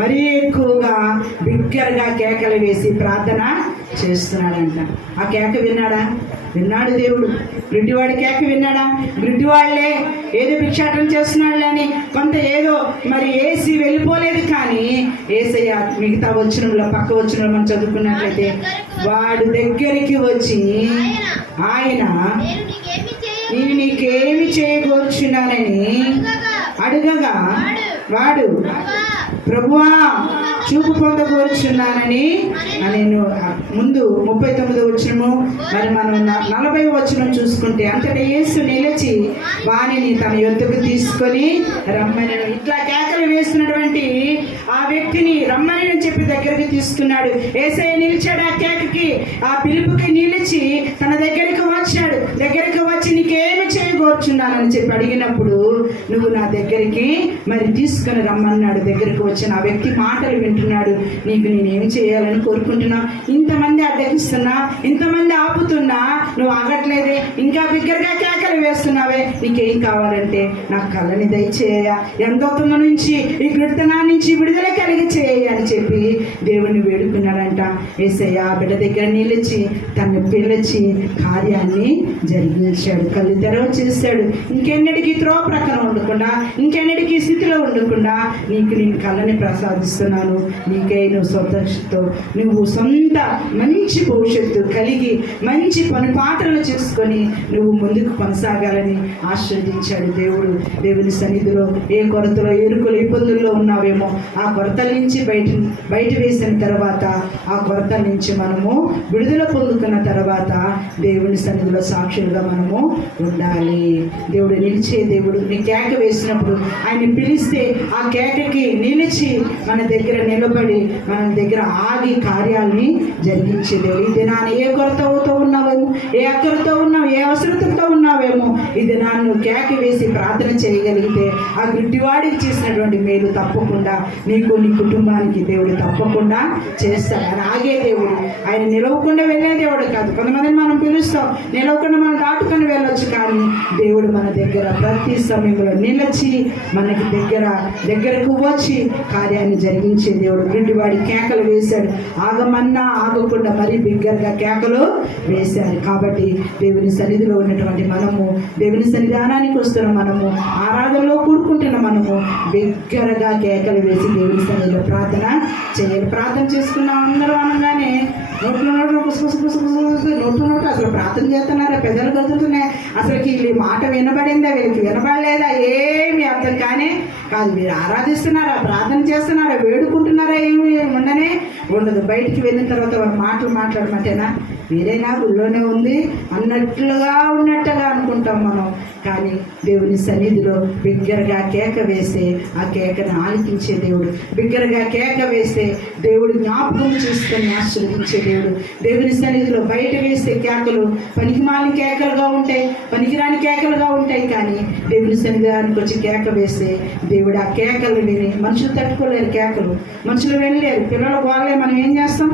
మరీ ఎక్కువగా బిగ్గరగా కేకలు వేసి ప్రార్థన చేస్తున్నాడంట. ఆ కేక విన్నాడా? విన్నాడు దేవుడు. గుడ్డివాడి కేక విన్నాడా? గుడ్డివాళ్లే ఏదో భిక్షాటన చేస్తున్నాడులే అని కొంత ఏదో మరి వేసి వెళ్ళిపోలేదు. కానీ యేసయ్య మిగతా వచనంలో, పక్క వచనంలో మనం చదువుకున్నట్లయితే, వాడు దగ్గరికి వచ్చి ఆయన నేను నీకేమి చేయగోర్చున్నానని అడగగా వాడు, ప్రభువా చూపు పొందగోరుచున్నానని నేను ముందు 39వ వచనము, మరి మనం 40వ వచనం చూసుకుంటే, అంతటా యేసు నిలిచి వానిని తన యొద్దకు తీసుకొని రమ్మని, ఇట్లా కేకలు వేస్తున్నటువంటి ఆ వ్యక్తిని రమ్మని చెప్పి దగ్గరికి తీసుకున్నాడు. యేసయ్య నిలిచాడు. ఆ కేకకి, ఆ పిలుపుకి నిలిచి తన దగ్గరికి వచ్చాడు. దగ్గరికి వచ్చి నీకేమి చేయగోర్చున్నానని చెప్పి అడిగినప్పుడు, నువ్వు నా దగ్గరికి మరి తీసుకొని రమ్మన్నాడు. దగ్గరికి వచ్చిన ఆ వ్యక్తి మాటలు వింటున్నాడు. నీకు నేనేమి చేయాలని కోరుకుంటున్నా? ఇంతమంది అడ్డగిస్తున్నా, ఇంతమంది ఆపుతున్నా, నువ్వు ఆగట్లేదే, ఇంకా బిగ్గరగా కేకలు వేస్తున్నావే, నీకేం కావాలంటే నాకు కళ్ళని దయచేయ, ఎంతోతమ నుంచి ఈ కృతనా నుంచి విడుదల కలిగి చేయ అని చెప్పి దేవుణ్ణి వేడుకున్నాడంట. యేసయ్య బిడ్డ దగ్గర నిలిచి తను పిలిచి కార్యాన్ని జరిగించాడు. కళ్ళు తెరవ చేశాడు. ఇంకెన్నటికీ త్రోవ ప్రక్కన ఉండకుండా, ఇంకెన్నటికీ స్థితిలో ఉండకుండా నీకు నేను కళ్ళని ప్రసాదిస్తున్నాను. నీకే నువ్వు స్వతతో నువ్వు సొంత మంచి భవిష్యత్తు కలిగి మంచి పని పాత్రలు చేసుకొని నువ్వు ముందుకు కొనసాగాలని ఆశీర్వదించాడు దేవుడు. దేవుని సన్నిధిలో ఏ కొరతలో, ఎరుకలు, ఇబ్బందుల్లో ఉన్నావేమో ఆ కొరతల నుంచి బయట వేసిన తర్వాత, ఆ కొరతల నుంచి మనము విడుదల పొందుకున్న తర్వాత దేవుని సన్నిధిలో సాక్షులుగా మనము ఉండాలి. దేవుడు నిలిచే దేవుడు. నీ కేక వేసినప్పుడు ఆయన పిలిస్తే ఆ కేకకి నిలిచి మన దగ్గర నిలబడి మన దగ్గర ఆగి కార్యాలని జరిగించే దేవుడు. ఈ దినాన్ని ఏ కొరతతో ఉన్నావేమో, ఏ అక్కరతో ఉన్నావు, ఏ అవసరతతో ఉన్నావేమో, ఈ దినాన్ని కేక వేసి ప్రార్థన చేయగలిగితే ఆ గుడ్డివాడికి చేసినటువంటి మేలు తప్పకుండా నీకు, నీ కుటుంబానికి దేవుడు తప్పకుండా చేస్తాడు. ఆయన ఆగే దేవుడు. ఆయన నిలవకుండా వెళ్ళే దేవుడు కాదు. కొంతమందిని మనం పిలుస్తాం, నిలవకుండా మనం దాటుకొని వెళ్ళొచ్చు. కానీ దేవుడు మన దగ్గర ప్రతి సమయంలో నిలిచి మనకి దగ్గరకు వచ్చి కార్యాన్ని జరిగించే దేవుడు. గుడ్డివాడి కేకలు వేశాడు. ఆగమన్నా ఆగకుండా మరీ బిగ్గరగా కేకలు వేశాడు. కాబట్టి దేవుని సన్నిధిలో ఉన్నటువంటి మనము దేవుని సన్నిధానానికి వస్తున్న మనము, ఆరాధనలో కూడుకుంటున్న మనము బిగ్గరగా కేకలు వేసి దేవుని సన్నిధిలో ప్రార్థన చేయాలి. ప్రార్థన చేసుకున్నాం అందరూ అనగానే నోట్లు అసలు ప్రార్థన చేస్తున్నారా, పెద్దలు కదులుతున్నాయి, అసలుకి వీళ్ళ మాట వినబడిందా, వీళ్ళకి వినబడలేదా, ఏమి అర్థం కాదు. మీరు ఆరాధిస్తున్నారా, ప్రార్థన చేస్తున్నారా, వేడుకుంటున్నారా, ఏమి ఉండదు. బయటికి వెళ్ళిన తర్వాత వాడు మాటలు మాట్లాడమంటేనా వీరేనా గుళ్ళోనే ఉంది అన్నట్లుగా ఉన్నట్టుగా అనుకుంటాం మనం. కానీ దేవుని సన్నిధిలో బిగ్గరగా కేక వేస్తే ఆ కేకను ఆలకించే దేవుడు, బిగ్గరగా కేక వేస్తే దేవుడు జ్ఞాపకం చేసుకొని ఆశీర్వదించే దేవుడు. దేవుని సన్నిధిలో బయట వేస్తే కేకలు పనికిమాలిన కేకలుగా ఉంటాయి, పనికిరాని కేకలుగా ఉంటాయి. కానీ దేవుని సన్నిధానికి వచ్చి కేక వేస్తే దేవుడు ఆ కేకలు విని, మనుషులు తట్టుకోలేరు కేకలు, మనుషులు వినలేరు. పిల్లలు వాళ్ళే మనం ఏం చేస్తాం,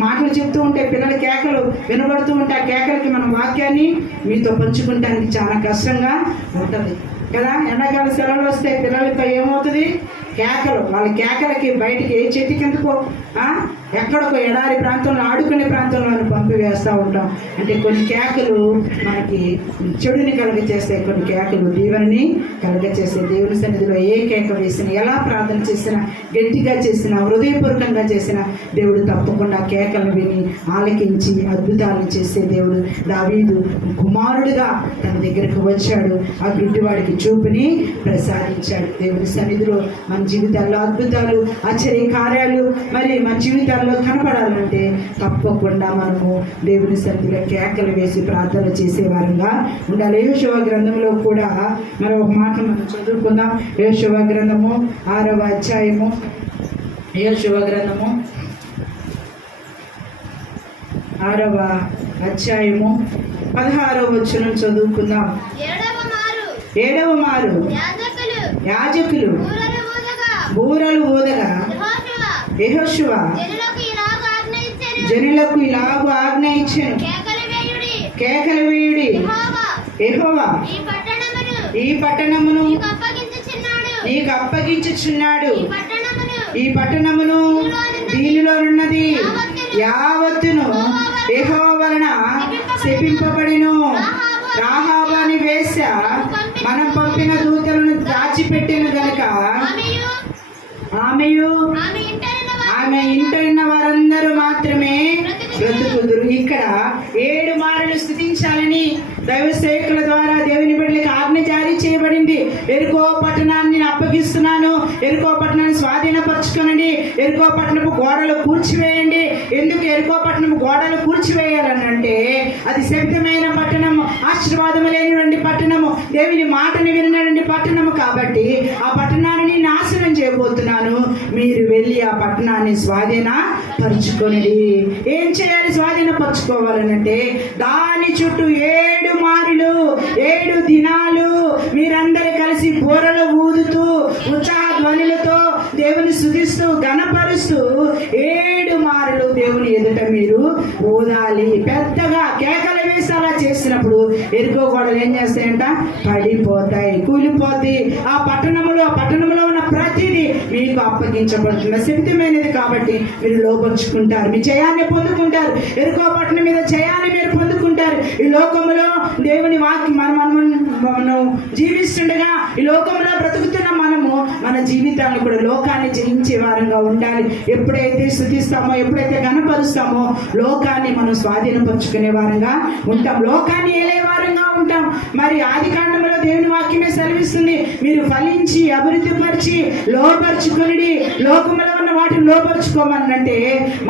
మాటలు చెప్తూ ఉంటే పిల్లల కేకలు వినబడుతూ ఉంటే ఆ కేకలకి మనం వాక్యాన్ని మీతో పంచుకుంటానికి చాలా కష్టంగా ఉంటుంది కదా. ఎండాకాల సెలవులు వస్తే పిల్లలతో ఏమవుతుంది, కేకలు. వాళ్ళ కేకలకి బయటికి ఏ చెట్టు కిందకో ఎక్కడికో ఎడారి ప్రాంతంలో ఆడుకునే ప్రాంతంలో పంపివేస్తూ ఉంటాం. అంటే కొన్ని కేకలు మనకి చెడుని కలుగచేస్తాయి, కొన్ని కేకలు దీవెనని కలుగచేస్తాయి. దేవుని సన్నిధిలో ఏ కేక వేసినా, ఎలా ప్రార్థన చేసినా, గట్టిగా చేసినా, హృదయపూర్వకంగా చేసినా దేవుడు తప్పకుండా కేకలను విని ఆలకించి అద్భుతాలను చేసే దేవుడు. దావీదు కుమారుడిగా తన దగ్గరకు వచ్చాడు, ఆ గుడ్డివాడికి చూపుని ప్రసాదించాడు. దేవుని సన్నిధిలో మన జీవితాల్లో అద్భుతాలు, ఆశ్చర్య కార్యాలు మరి మన జీవితాల్లో కనపడాలంటే తప్పకుండా మనము దేవుని సన్నిధిలో కేకలు వేసి ప్రార్థన చేసేవారంగా ఉండాలి. యెహోషువ గ్రంథంలో కూడా మరొక మాట మనం చదువుకుందాం. యెహోషువ గ్రంథము 6వ అధ్యాయము, యెహోషువ గ్రంథము 6వ అధ్యాయము 16వ వచనం చదువుకుందాం. 7వ మారు యాజకులు బూరలు ఊదగా యెహోషువ జనులకు ఇలాగూ ఆజ్ఞ ఇచ్చెను, కేకలు వేయుడి, యెహోవా ఈ పట్టణమును నీకు అప్పగించుచున్నాడు, ఈ పట్టణమును దీనిలో ఉన్నది యావత్తును యెహోవా వలన శపింపబడిను. రాహాబు అని వేశ్య మనం పంపిన దూతలను దాచిపెట్టెను గనుక ఆమె ఇంటన్న వారందరూ మాత్రమే బ్రతుకుదురు. ఇక్కడ 7 మారులు స్తుతించాలని దైవ సేవకుల ద్వారా దేవుని బిడ్డలకు ఆజ్ఞ జారీ చేయబడింది. ఎరుకో పట్టణాన్ని అప్పగిస్తున్నాను, ఎరుకో పట్టణాన్ని స్వాధీనపరచుకోనండి, ఎరుకో పట్టణపు గోడలు కూల్చివేయండి. ఎందుకు ఎరుకో పట్టణం గోడలు కూల్చివేయాలని అంటే అది శబ్దమైన పట్టణము, ఆశీర్వాదము లేనివంటి పట్టణము, దేవుని మాటని వినటువంటి పట్టణము. కాబట్టి ఆ పట్టణాన్ని నాశనం చేయబోతున్నాను, మీరు వెళ్ళి ఆ పట్టణాన్ని స్వాధీనపరచుకోనండి. ఏం చేయాలి స్వాధీనపరచుకోవాలనంటే దాని చుట్టూ 7 మారులు 7 దినాలు మీరందరూ కలిసి బూరలు ఊదుతూ ఉత్సాహ ధ్వనులతో దేవుని స్తుతిస్తూ గణపరుస్తూ 7 మారులు దేవుని ఎదుట మీరు ఊదాలి. పెద్దగా కేకలు వేసి అలా చేసినప్పుడు ఎరుకో గోడలు ఏం చేస్తాయంట, పడిపోతాయి, కూలిపోతాయి. ఆ పట్టణంలో ఉన్న ప్రతిదీ మీకు అప్పగించబడుతుంది. శక్తిమైనది కాబట్టి మీరు లోపరుచుకుంటారు, మీ జయాన్ని పొందుకుంటారు. ఎరుకో పట్టణం మీద జయాన్ని మీరు పొందుకుంటారు. ఈ లోకంలో దేవుని వాక్యం మనం జీవిస్తుండగా, ఈ లోకంలో బ్రతుకుతున్న మనము మన జీవితాన్ని కూడా లోకాన్ని జయించే వారంగా ఉండాలి. ఎప్పుడైతే స్తుతిస్తామో, ఎప్పుడైతే కనపరుస్తామో లోకాన్ని మనం స్వాధీనపరుచుకునే వారంగా ఉంటాం, లోకాన్ని ఏలే వారంగా ఉంటాం. మరి ఆది కాండంలో దేవుని వాక్యమే సెలవిస్తుంది, మీరు ఫలించి అభివృద్ధి పరిచి లోపరుచుకుని లోకంలో ఉన్న వాటిని లోపరుచుకోమనంటే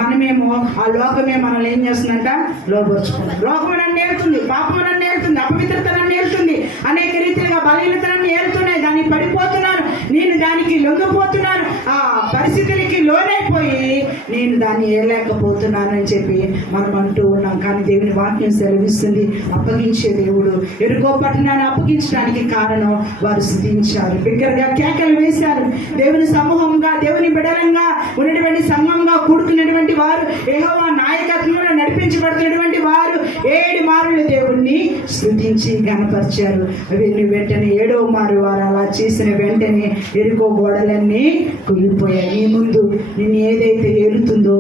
మనమేమో ఆ లోకమే మనల్ని ఏం చేస్తుందంట, లోపరుచుకుంటాం. లోకం నన్ను ఏలుతుంది, పాపం నన్ను ఏలుతుంది, అపవిత్రత నన్ను ఏలుతుంది, అనేక రీతిగా బలహీనతలను ఏలుతున్నాయి. దానికి పడిపోతున్నాను, నేను దానికి లొంగిపోతున్నాను, ఆ పరిస్థితులకి లోనైపోయి నేను దాన్ని ఏలేకపోతున్నాను అని చెప్పి మనం అంటూ ఉన్నాం. కానీ దేవుని వాక్యం సెలవిస్తుంది, అప్పగించే దేవుడు. ఎరుకో పట్టణాన్ని అప్పగించడానికి కారణం వారు స్తుతించారు, బిగ్గరగా కేకలు వేశారు. దేవుని సమూహంగా, దేవుని బిడలంగా ఉన్నటువంటి సంఘంగా కూడుకున్నటువంటి వారు, యెహోవా నాయకత్వంలో నడిపించబడుతున్నటువంటి వారు 7 మారులు దేవుణ్ణి స్తుతించి గణపరిచారు. వెంటనే 7వ మారు వారు అలా చేసిన వెంటనే ఎరుకో గోడలన్నీ కూలిపోయాయి. నీ ముందు నిన్ను ఏదైతే ఏలుతుందో,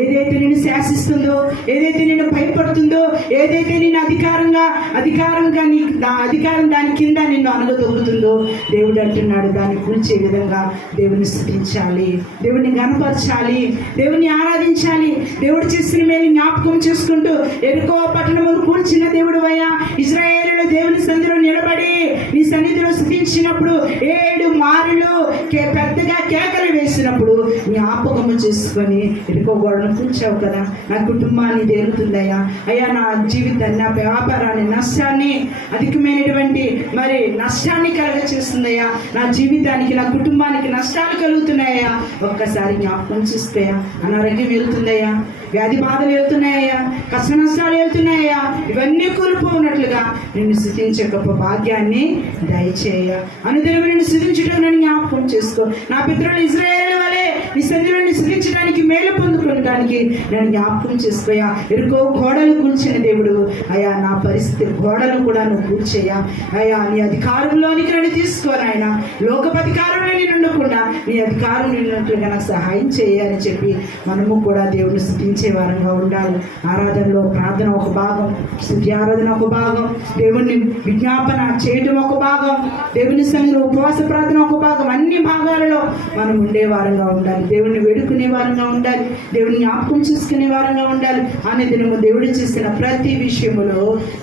ఏదైతే నేను శాసిస్తుందో, ఏదైతే నేను భయపడుతుందో, ఏదైతే నేను అధికారంగా అధికారం దాని కింద నిన్ను అనగదొక్కుతుందో, దేవుడు అంటున్నాడు దాన్ని కూల్చే విధంగా దేవుని స్తుతించాలి, దేవుని గణపరచాలి, దేవుని ఆరాధించాలి. దేవుడు చేసిన మేలు జ్ఞాపకం చేసుకుంటూ, యెరికో పట్టణమును కూల్చిన దేవుడు అయ్యా, ఇశ్రాయేలులు దేవుని సన్నిధిలో నిలబడి నీ సన్నిధిలో స్తుతించినప్పుడు 7 మారులు పెద్దగా కేకలు వేసినప్పుడు జ్ఞాపకము చేసుకొని యెరికో గోడను కూల్చావు కదా. నా కుటుంబాన్ని దేలుతుందయ్యా, అయ్యా నా జీవితాన్ని, నా వ్యాపారాన్ని, నష్టాన్ని, అధికమైనటువంటి మరి నష్టాన్ని కలగచేస్తుందయ్యా, నా జీవితానికి, నా కుటుంబానికి నష్టాలు కలుగుతున్నాయ్యా. ఒక్కసారి జ్ఞాపకం చేస్తాయా. అనారోగ్యం వెళ్తుందయ్యా, వ్యాధి బాధలు వెళ్తున్నాయ్యా, కష్ట నష్టాలు వెళ్తున్నాయ్యా. ఇవన్నీ కోల్పోనట్లుగా నిన్ను స్తుతించే గొప్ప భాగ్యాన్ని దయచేయ. అనుదినం నిన్ను స్తుతించడం నన్ను జ్ఞాపకం చేసుకో. నా పితరులు ఇశ్రాయేలు వలె నీ సన్నిధిలో నిన్ను స్తుతించడానికి, మేలు పొందుకోవడానికి నన్ను జ్ఞాపకం చేసుకోయా. ఎరుకో గోడలు కూల్చిన దేవుడు అయ్యా, నా పరిస్థితి గోడలు కూడా నువ్వు కూల్చేయా. అయ్యా నీ అధికారంలోనికి నన్ను తీసుకోనాయన, లోకపు అధికారంలో నేను ఉండకుండా నీ అధికారం నిన్నట్లుగా నాకు సహాయం చేయాలని చెప్పి మనము కూడా దేవుడిని స్తుతించే వారంగా ఉండాలి. ఆరాధనలో ప్రార్థన ఒక భాగం, స్తుతి ఆరాధన ఒక భాగం, దేవుణ్ణి విజ్ఞాపన చేయడం ఒక భాగం, దేవుని సన్నిధిలో ఉపవాస ప్రార్థన ఒక భాగం. అన్ని భాగాలలో మనం ఉండే వారంగా ఉండాలి, దేవుణ్ణి వేడుకునే వారంగా ఉండాలి, దేవుని జ్ఞాపకం చేసుకునే వారంగా ఉండాలి. అనే దినము దేవుడు చేసిన ప్రతి విషయములో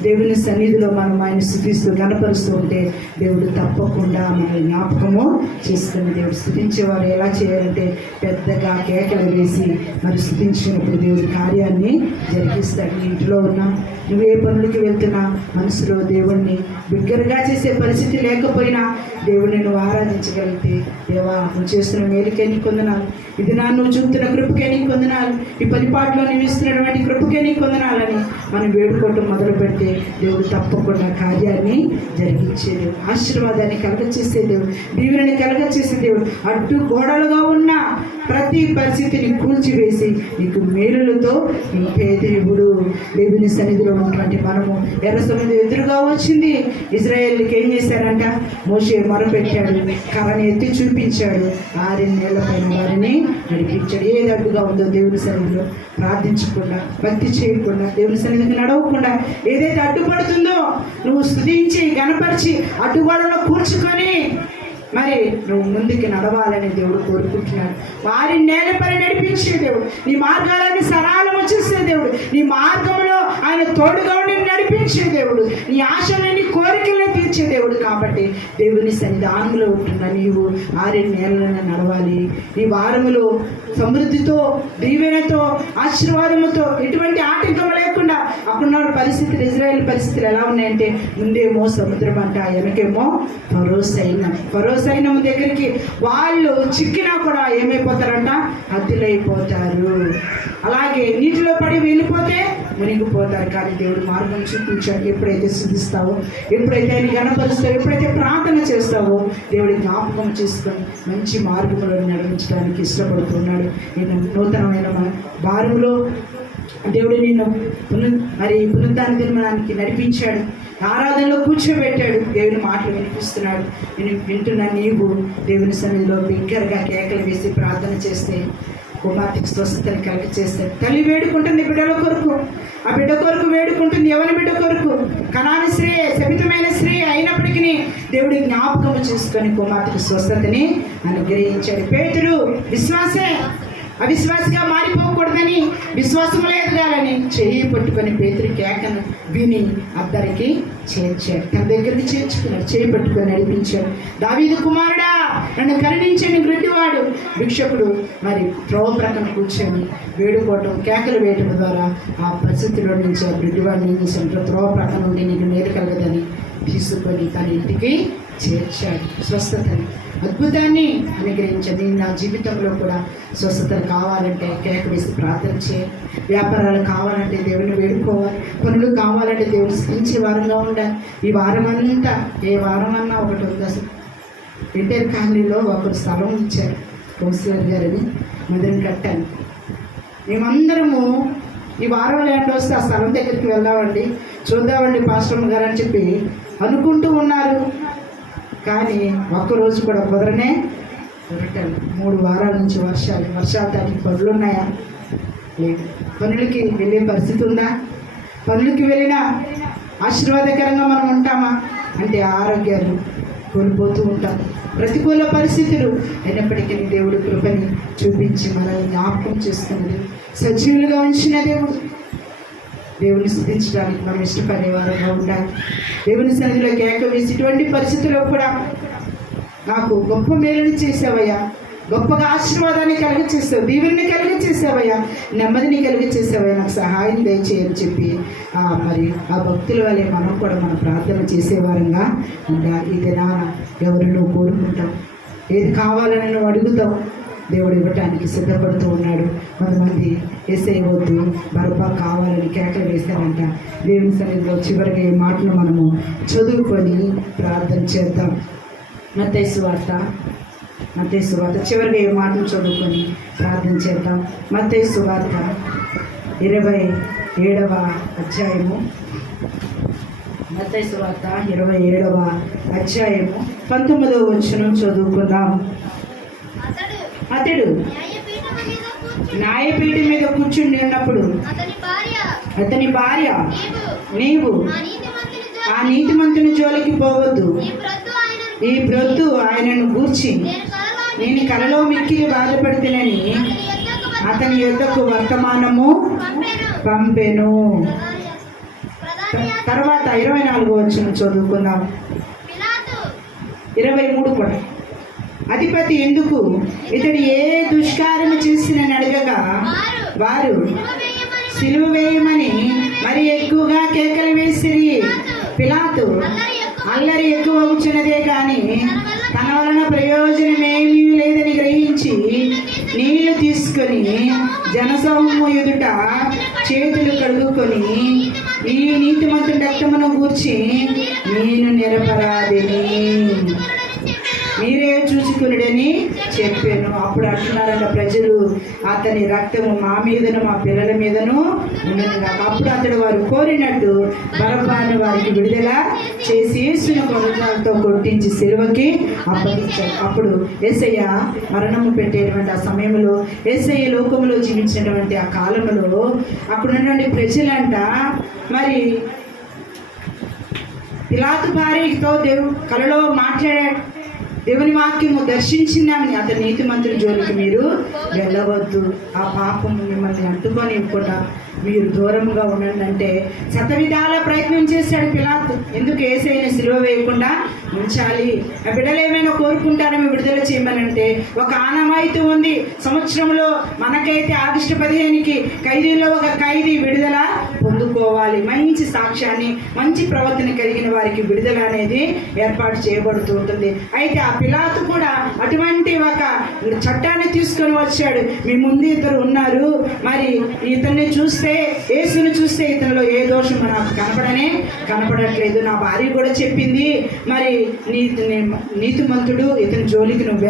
దేవుని సన్నిధిలో మనం ఆయన స్తుతిస్తూ గణపరుస్తూ ఉంటే దేవుడు తప్పకుండా మన జ్ఞాపకము చేసుకుని, దేవుడు స్తుతించేవారు ఎలా చేయాలంటే పెద్దగా కేకలు వేసి మరి స్తుతించినప్పుడు దేవుడి కార్యాన్ని జరిగిస్తాడు. నీ ఇంట్లో ఉన్నా, నువ్వు ఏ పనులకి వెళ్తున్నా, మనసులో దేవుణ్ణి బిగ్గరగా చేసే పరిస్థితి లేకపోయినా దేవుడిని నువ్వు ఆరాధించగలిగితే, దేవా నువ్వు చేస్తున్న మేలుకే నీకు వందనాలు, ఇది నువ్వు చూపుతున్న కృపకే నీకు వందనాలు, ఈ పనిపాట్లో నువ్వు ఇస్తున్నటువంటి కృపకే నీకు వందనాలని మనం వేడుకోవటం మొదలు పెడితే దేవుడు తప్పకుండా కార్యాన్ని జరిగించే దేవుడు, ఆశీర్వాదాన్ని కలగచేసే దేవుడు, దీవెనని కలగచేసే దేవుడు. అడ్డు గోడలుగా ఉన్న ప్రతి పరిస్థితిని కూల్చివేసి నీకు మేలులతో నింపే దేవుడు. దేవుని సన్నిధిలో ఉన్నటువంటి మనము ఎర్ర సముద్రం ఎదురుగా వచ్చింది. ఇశ్రాయేలుకి ఏం చేశారంట? మోషే మొరపెట్టాడు, కర్రని ఎత్తి చూపించాడు, 6 నెలల పైన వారిని నడిపించాడు. ఏది అడ్డుగా ఉందో దేవుని సన్నిధిలో ప్రార్థించకుండా, భక్తి చేయకుండా, దేవుని సన్నిధికి నడవకుండా ఏదైతే అడ్డుపడుతుందో నువ్వు స్తుతించి గణపరిచి అడ్డుగోడలో కూర్చుకొని మరి నువ్వు ముందుకు నడవాలని దేవుడు కోరుకుంటున్నాడు. వారి నేలపై నడిపించే దేవుడు, నీ మార్గాలని సరళము చేసే దేవుడు, నీ మార్గంలో ఆయన తోడుగా ఉండి నడిపించే దేవుడు, నీ ఆశలని కోరికలను తీర్చే దేవుడు. కాబట్టి దేవుని సన్నిధానంలో ఉంటున్న నీవు 6 నెలలను నడవాలి. ఈ వారములో సమృద్ధితో, దీవెనతో, ఆశీర్వాదముతో, ఎటువంటి ఆటంకం లేకుండా. అక్కడున్న పరిస్థితులు, ఇజ్రాయేల్ పరిస్థితులు ఎలా ఉన్నాయంటే, ముందేమో సముద్రం అంట, వెనకేమో ఫరో సైన్యం దగ్గరికి వాళ్ళు చిక్కినా కూడా ఏమైపోతారంట? హద్దులైపోతారు. అలాగే నీటిలో పడి వెళ్ళిపోతే మునిగిపోతారు. కానీ దేవుడు మార్గం చూపించాడు. ఎప్పుడైతే స్తుతిస్తావో, ఎప్పుడైతే ఆయన గణపరుస్తావో, ఎప్పుడైతే ప్రార్థన చేస్తావో, దేవుడి జ్ఞాపకం చేసుకొని మంచి మార్గంలో నడిపించడానికి ఇష్టపడుతున్నాడు. నేను నూతనమైన భారంలో దేవుడు నిన్ను పునరుద్ధాన దినానికి నడిపించాడు, ఆరాధనలో కూర్చోబెట్టాడు, దేవుని మాటలు వినిపిస్తున్నాడు. నేను వింటున్న నీవు దేవుని సన్నిధిలో బిగ్గరగా కేకలు వేసి ప్రార్థన చేస్తే కుమార్తెకి స్వస్థతని కలిగి చేస్తాడు. తల్లి వేడుకుంటుంది బిడ్డల కొరకు, ఆ బిడ్డ కొరకు వేడుకుంటుంది. ఎవరి బిడ్డ కొరకు? కనాని స్త్రీ, శపితమైన స్త్రీ అయినప్పటికీ దేవుడి జ్ఞాపకం చేసుకొని కుమార్తెకి స్వస్థతని అనుగ్రహించాడు. పేతురు విశ్వాసే అవిశ్వాసగా మారిపోకూడదని, విశ్వాసములో ఎదగాలని చెయ్యి పట్టుకొని పేతురు కేకను విని అద్దరికి చేర్చాడు, తన దగ్గరికి చేర్చుకున్నాడు, చేయి పట్టుకొని నడిపించాడు. దావీదు కుమారుడా నన్ను కరుణించని గుడ్డివాడు భిక్షకుడు మరి త్రోవ ప్రక్కన కూర్చొని వేడుకోవటం, కేకలు వేయటం ద్వారా ఆ పరిస్థితిలో నుంచి ఆ గుడ్డివాడిని ఏం చేశాడు? త్రోవ ప్రక్కన ఉండి నీకు మేలు కలగదని తీసుకొని తన ఇంటికి చేర్చాడు. స్వస్థతని, అద్భుతాన్ని అనుగ్రహించండి. నా జీవితంలో కూడా స్వస్థతలు కావాలంటే కేక వేసి ప్రార్థన చేయాలి. వ్యాపారాలు కావాలంటే దేవుని వేడుకోవాలి. పనులు కావాలంటే దేవుని స్థించే వారంగా ఉండాలి. ఈ వారం అంతా ఏ వారం అన్నా ఒకటి ఉంది. అసలు ఇంటర్ కాలనీలో ఒకరు స్థలం ఇచ్చారు, కౌన్సిలర్ గారని, మందిరం కట్టాను. మేమందరము ఈ వారం ల్యాండ్ వస్తే ఆ స్థలం దగ్గరికి వెళ్దామండి, చూద్దామండి పాస్టర్ గారు అని చెప్పి అనుకుంటూ ఉన్నారు. కానీ ఒక్కరోజు కూడా కుదరనే దొరకలు 3 వారాల నుంచి వర్షాలు దానికి పనులు ఉన్నాయా? లేదు. పనులకి వెళ్ళే పరిస్థితి ఉందా? పనులకి వెళ్ళినా ఆశీర్వాదకరంగా మనం ఉంటామా అంటే ఆరోగ్యాలు కోల్పోతూ ఉంటాం. ప్రతికూల పరిస్థితులు అయినప్పటికీ దేవుడు కృపని చూపించి మనల్ని జ్ఞాపకం చేసుకున్నది, సజీవులుగా ఉంచిన దేవుని స్తుతించడానికి మనం ఇష్టపడే వారంగా ఉండాలి. దేవుని సన్నిధిలో కేక వేసి ఇటువంటి పరిస్థితుల్లో కూడా నాకు గొప్ప మేలుని చేసావయ్యా, గొప్పగా ఆశీర్వాదాన్ని కలిగి చేసావు, దీవెని కలిగి చేసావయ్యా, నెమ్మదిని కలిగి చేసావయ్యా, నాకు సహాయం దయచేయని చెప్పి మరి ఆ భక్తుల వల్లే మనం కూడా మన ప్రార్థన చేసేవారంగా ఉండాలి. ఈ దినాన ఎవరు నువ్వు కోరుకుంటావు, ఏది కావాలని నువ్వు అడుగుతావు, దేవుడు ఇవ్వటానికి సిద్ధపడుతూ ఉన్నాడు. కొంతమంది యేసయ్య వద్దు బరబ్బా కావాలని కేకలు వేశారంట. దేవుని సన్నిధిలో చివరిగా ఈ మాటను మనము చదువుకొని ప్రార్థన చేద్దాం. మత్తయి సువార్త చివరిగా ఈ మాటను చదువుకొని ప్రార్థన చేద్దాం. మత్తయి సువార్త 27వ అధ్యాయము, మత్తయి సువార్త 27వ అధ్యాయము 19వ వచనం చదువుకుందాం. అతడు న్యాయపీఠం మీద కూర్చుని ఉన్నప్పుడు అతని భార్య, నీవు ఆ నీతిమంతుని జోలికి పోవద్దు, ఈ ప్రొద్దు ఆయనను గూర్చి నేను కలలో మిక్కిలి బాధపడుతునని అతని యొద్దకు వర్తమానము పంపెను. తర్వాత 24వ వచనం చదువుకుందాం. 23 కూడా. అధిపతి ఎందుకు ఇతడు ఏ దుష్కార్యము చేసినని అడగగా వారు సిలువ వేయమని మరి ఎక్కువగా కేకలు వేసిరి. పిలాతు అల్లరి ఎక్కువ వచ్చినదే కానీ తన వలన ప్రయోజనమేమీ లేదని గ్రహించి నీళ్లు తీసుకొని జనసమూహము ఎదుట చేతులు కడుగుకొని ఈ నీతిమంతుడి రక్తమును గూర్చి నేను నిరపరాధిని, మీరే చూసుకునుడని చెప్పాను. అప్పుడు అంటున్నారంట ప్రజలు, అతని రక్తము మా మీదను మా పిల్లల మీదను ఉన్నది కాక. అప్పుడు అతడు వారు కోరినట్టు బరబ్బాను వారికి విడుదల చేసి యేసును కొరడాలతో కొట్టించి సిలువకి అప్పగించారు. అప్పుడు యేసయ్య మరణము పెట్టేటువంటి ఆ సమయంలో, యేసయ్య లోకంలో జీవించినటువంటి ఆ కాలంలో అక్కడ ఉన్నటువంటి ప్రజలంట మరి పిలాతు భార్యతో కలలో మాట్లాడాడు. దేవుని వాక్యము దర్శించిందామని అతని నీతిమంతుని జోలికి మీరు వెళ్ళవద్దు, ఆ పాపము మిమ్మల్ని అంటుకోనివ్వకుండా మీరు దూరంగా ఉండండి అంటే శతవిధాల ప్రయత్నం చేశాడు పిలాతు. ఎందుకు యేసయ్యని సిలువ వేయకుండా ఉంచాలి, ఆ బిడ్డలు ఏమైనా కోరుకుంటారేమో విడుదల చేయమనంటే ఒక ఆనవాయితీ ఉంది సంవత్సరంలో. మనకైతే ఆగస్టు 15కి ఖైదీలో ఒక ఖైదీ విడుదల పొందుకోవాలి. మంచి సాక్ష్యాన్ని, మంచి ప్రవర్తన కలిగిన వారికి విడుదల అనేది ఏర్పాటు చేయబడుతూ ఉంటుంది. అయితే ఆ పిలాతు కూడా అటువంటి ఒక చట్టాన్ని తీసుకొని వచ్చాడు. మీ ముందు ఇద్దరు ఉన్నారు, మరి ఇతన్ని చూస్తే, యేసుని చూస్తే ఇతనిలో ఏ దోషం నాకు కనపడట్లేదు. నా భార్య కూడా చెప్పింది, మరి నీతిమంతుడు ఇతని జోలికి నువ్వు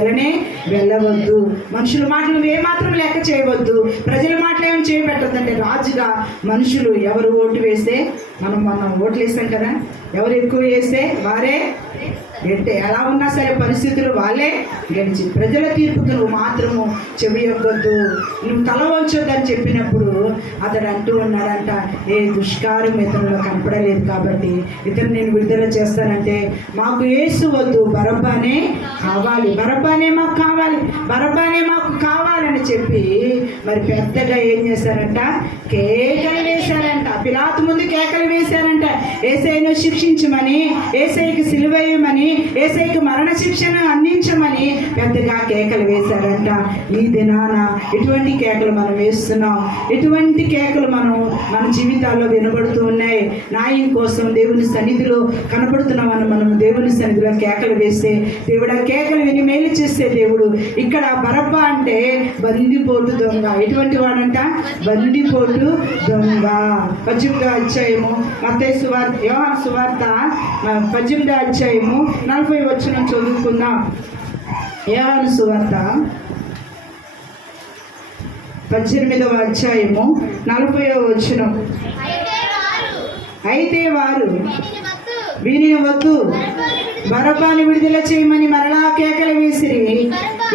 వెళ్ళవద్దు, మనుషుల మాటలు నువ్వు ఏమాత్రం లెక్క చేయవద్దు, ప్రజల మాటలు ఏమి చేయబెట్టద్దు అంటే రాజుగా మనుషులు ఎవరు ఓటు వేస్తే మనం ఓట్లు వేస్తాం కదా, ఎవరు ఎక్కువ వేస్తే వారే అంటే ఎలా ఉన్నా సరే పరిస్థితులు వాళ్ళే గెలిచి, ప్రజల తీర్పుకు నువ్వు మాత్రము చెవి యొక్కద్దు, నువ్వు తల వంచొద్దని చెప్పినప్పుడు అతడు అంటూ ఉన్నాడంట, ఏ దుష్కారం ఇతనిలో కనపడలేదు కాబట్టి ఇతను నేను విడుదల చేస్తానంటే మాకు యేసు వద్దు, బరబ్బానే కావాలి, బరబ్బానే మాకు కావాలని చెప్పి మరి పెద్దగా ఏం చేశారంట, కేకలు వేశారంట. పిలాతు ముందు కేకలు వేశారంట, యేసయ్యను శిక్షించమని, యేసయ్యకి సిలువేయమని, యేసయ్యకి మరణ శిక్షను అందించమని పెద్దగా కేకలు వేశారంట. ఈ దినాన ఇటువంటి కేకలు మనం వేస్తున్నాం, ఇటువంటి కేకలు మన జీవితాల్లో వినబడుతూ ఉన్నాయి. న్యాయం కోసం దేవుని సన్నిధిలో కనపడుతున్నామని మనం దేవుని సన్నిధిలో కేకలు వేస్తే దేవుడు ఆ కేకలు విని మేలు చేసే దేవుడు. ఇక్కడ బరబ్బా అంటే బందిపోటు దొంగ. ఎటువంటి వాడంట, బందిపోటు దొంగ. 18వ అధ్యాయము మత్తయి సువార్త, యోహాను సువార్త 18వ అధ్యాయము 40వ వచనం చదువుకుందాం. యోహాను సువార్త 18వ అధ్యాయము 40వ వచనం. అయితే వారు వీనిని వద్దు, బరబ్బాని విడుదల చేయమని మరలా కేకలు వేసిరి.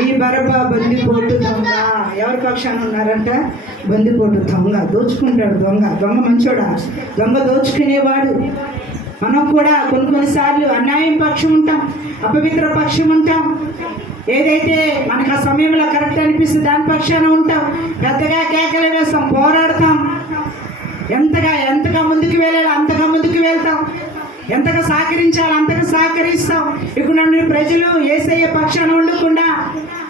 ఈ బరబ్బా బందిపోటు దొంగ. ఎవరి పక్షాన ఉన్నారంట? బందిపోటు దొంగ. దోచుకుంటాడు దొంగ. దొంగ మంచోడా? దొంగ దోచుకునేవాడు. మనం కూడా కొన్నిసార్లు అన్యాయం పక్షం ఉంటాం, అపవిత్ర పక్షం ఉంటాం. ఏదైతే మనకు ఆ సమయంలో కరెక్ట్ అనిపిస్తుంది దాని పక్షాన ఉంటాం. పెద్దగా కేకలు వేస్తాం, పోరాడతాం. ఎంతగా ముందుకు వెళ్ళాలి అంతగా ముందుకు వెళ్తాం. ఎంతగా సహకరించాలి అంతగా సహకరిస్తాం. ఇక్కడ నుండి ప్రజలు యేసయ్య పక్షాన ఉండకుండా,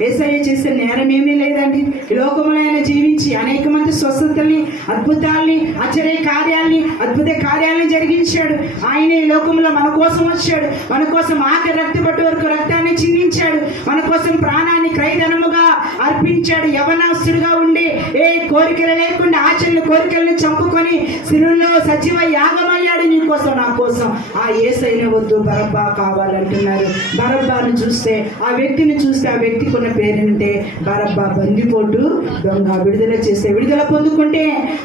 యేసయ్య చేసే నేరం ఏమీ లేదండి. ఈ లోకంలో ఆయన జీవించి అనేక మంది స్వస్థతల్ని, అద్భుతాల్ని, ఆశ్చర్య కార్యాల్ని, అద్భుత కార్యాలని జరిగించాడు. ఆయన ఈ లోకంలో మన కోసం వచ్చాడు. మన కోసం ఆఖరి రక్తపట్టు వరకు రక్తాన్ని చిందించాడు. మన కోసం ప్రాణాన్ని క్రయధనముగా అర్పించాడు. యవనస్తుడుగా ఉండి ఏ కోరికలు లేకుండా ఆచరణ కోరికలను చంపుకొని శిలువలో సజీవ యాగమయ్యాడు నీ కోసం, నా కోసం. ఆ యేసయ్యను వద్దు, బరబ్బా కావాలంటున్నారు. బరబ్బాను చూస్తే, ఆ వ్యక్తిని చూస్తే, ఆ వ్యక్తికి ఉన్న పేరేంటే బరబ్బా బందిపోటు దొంగ. విడుదల చేస్తే, విడుదల పొందుకుంటే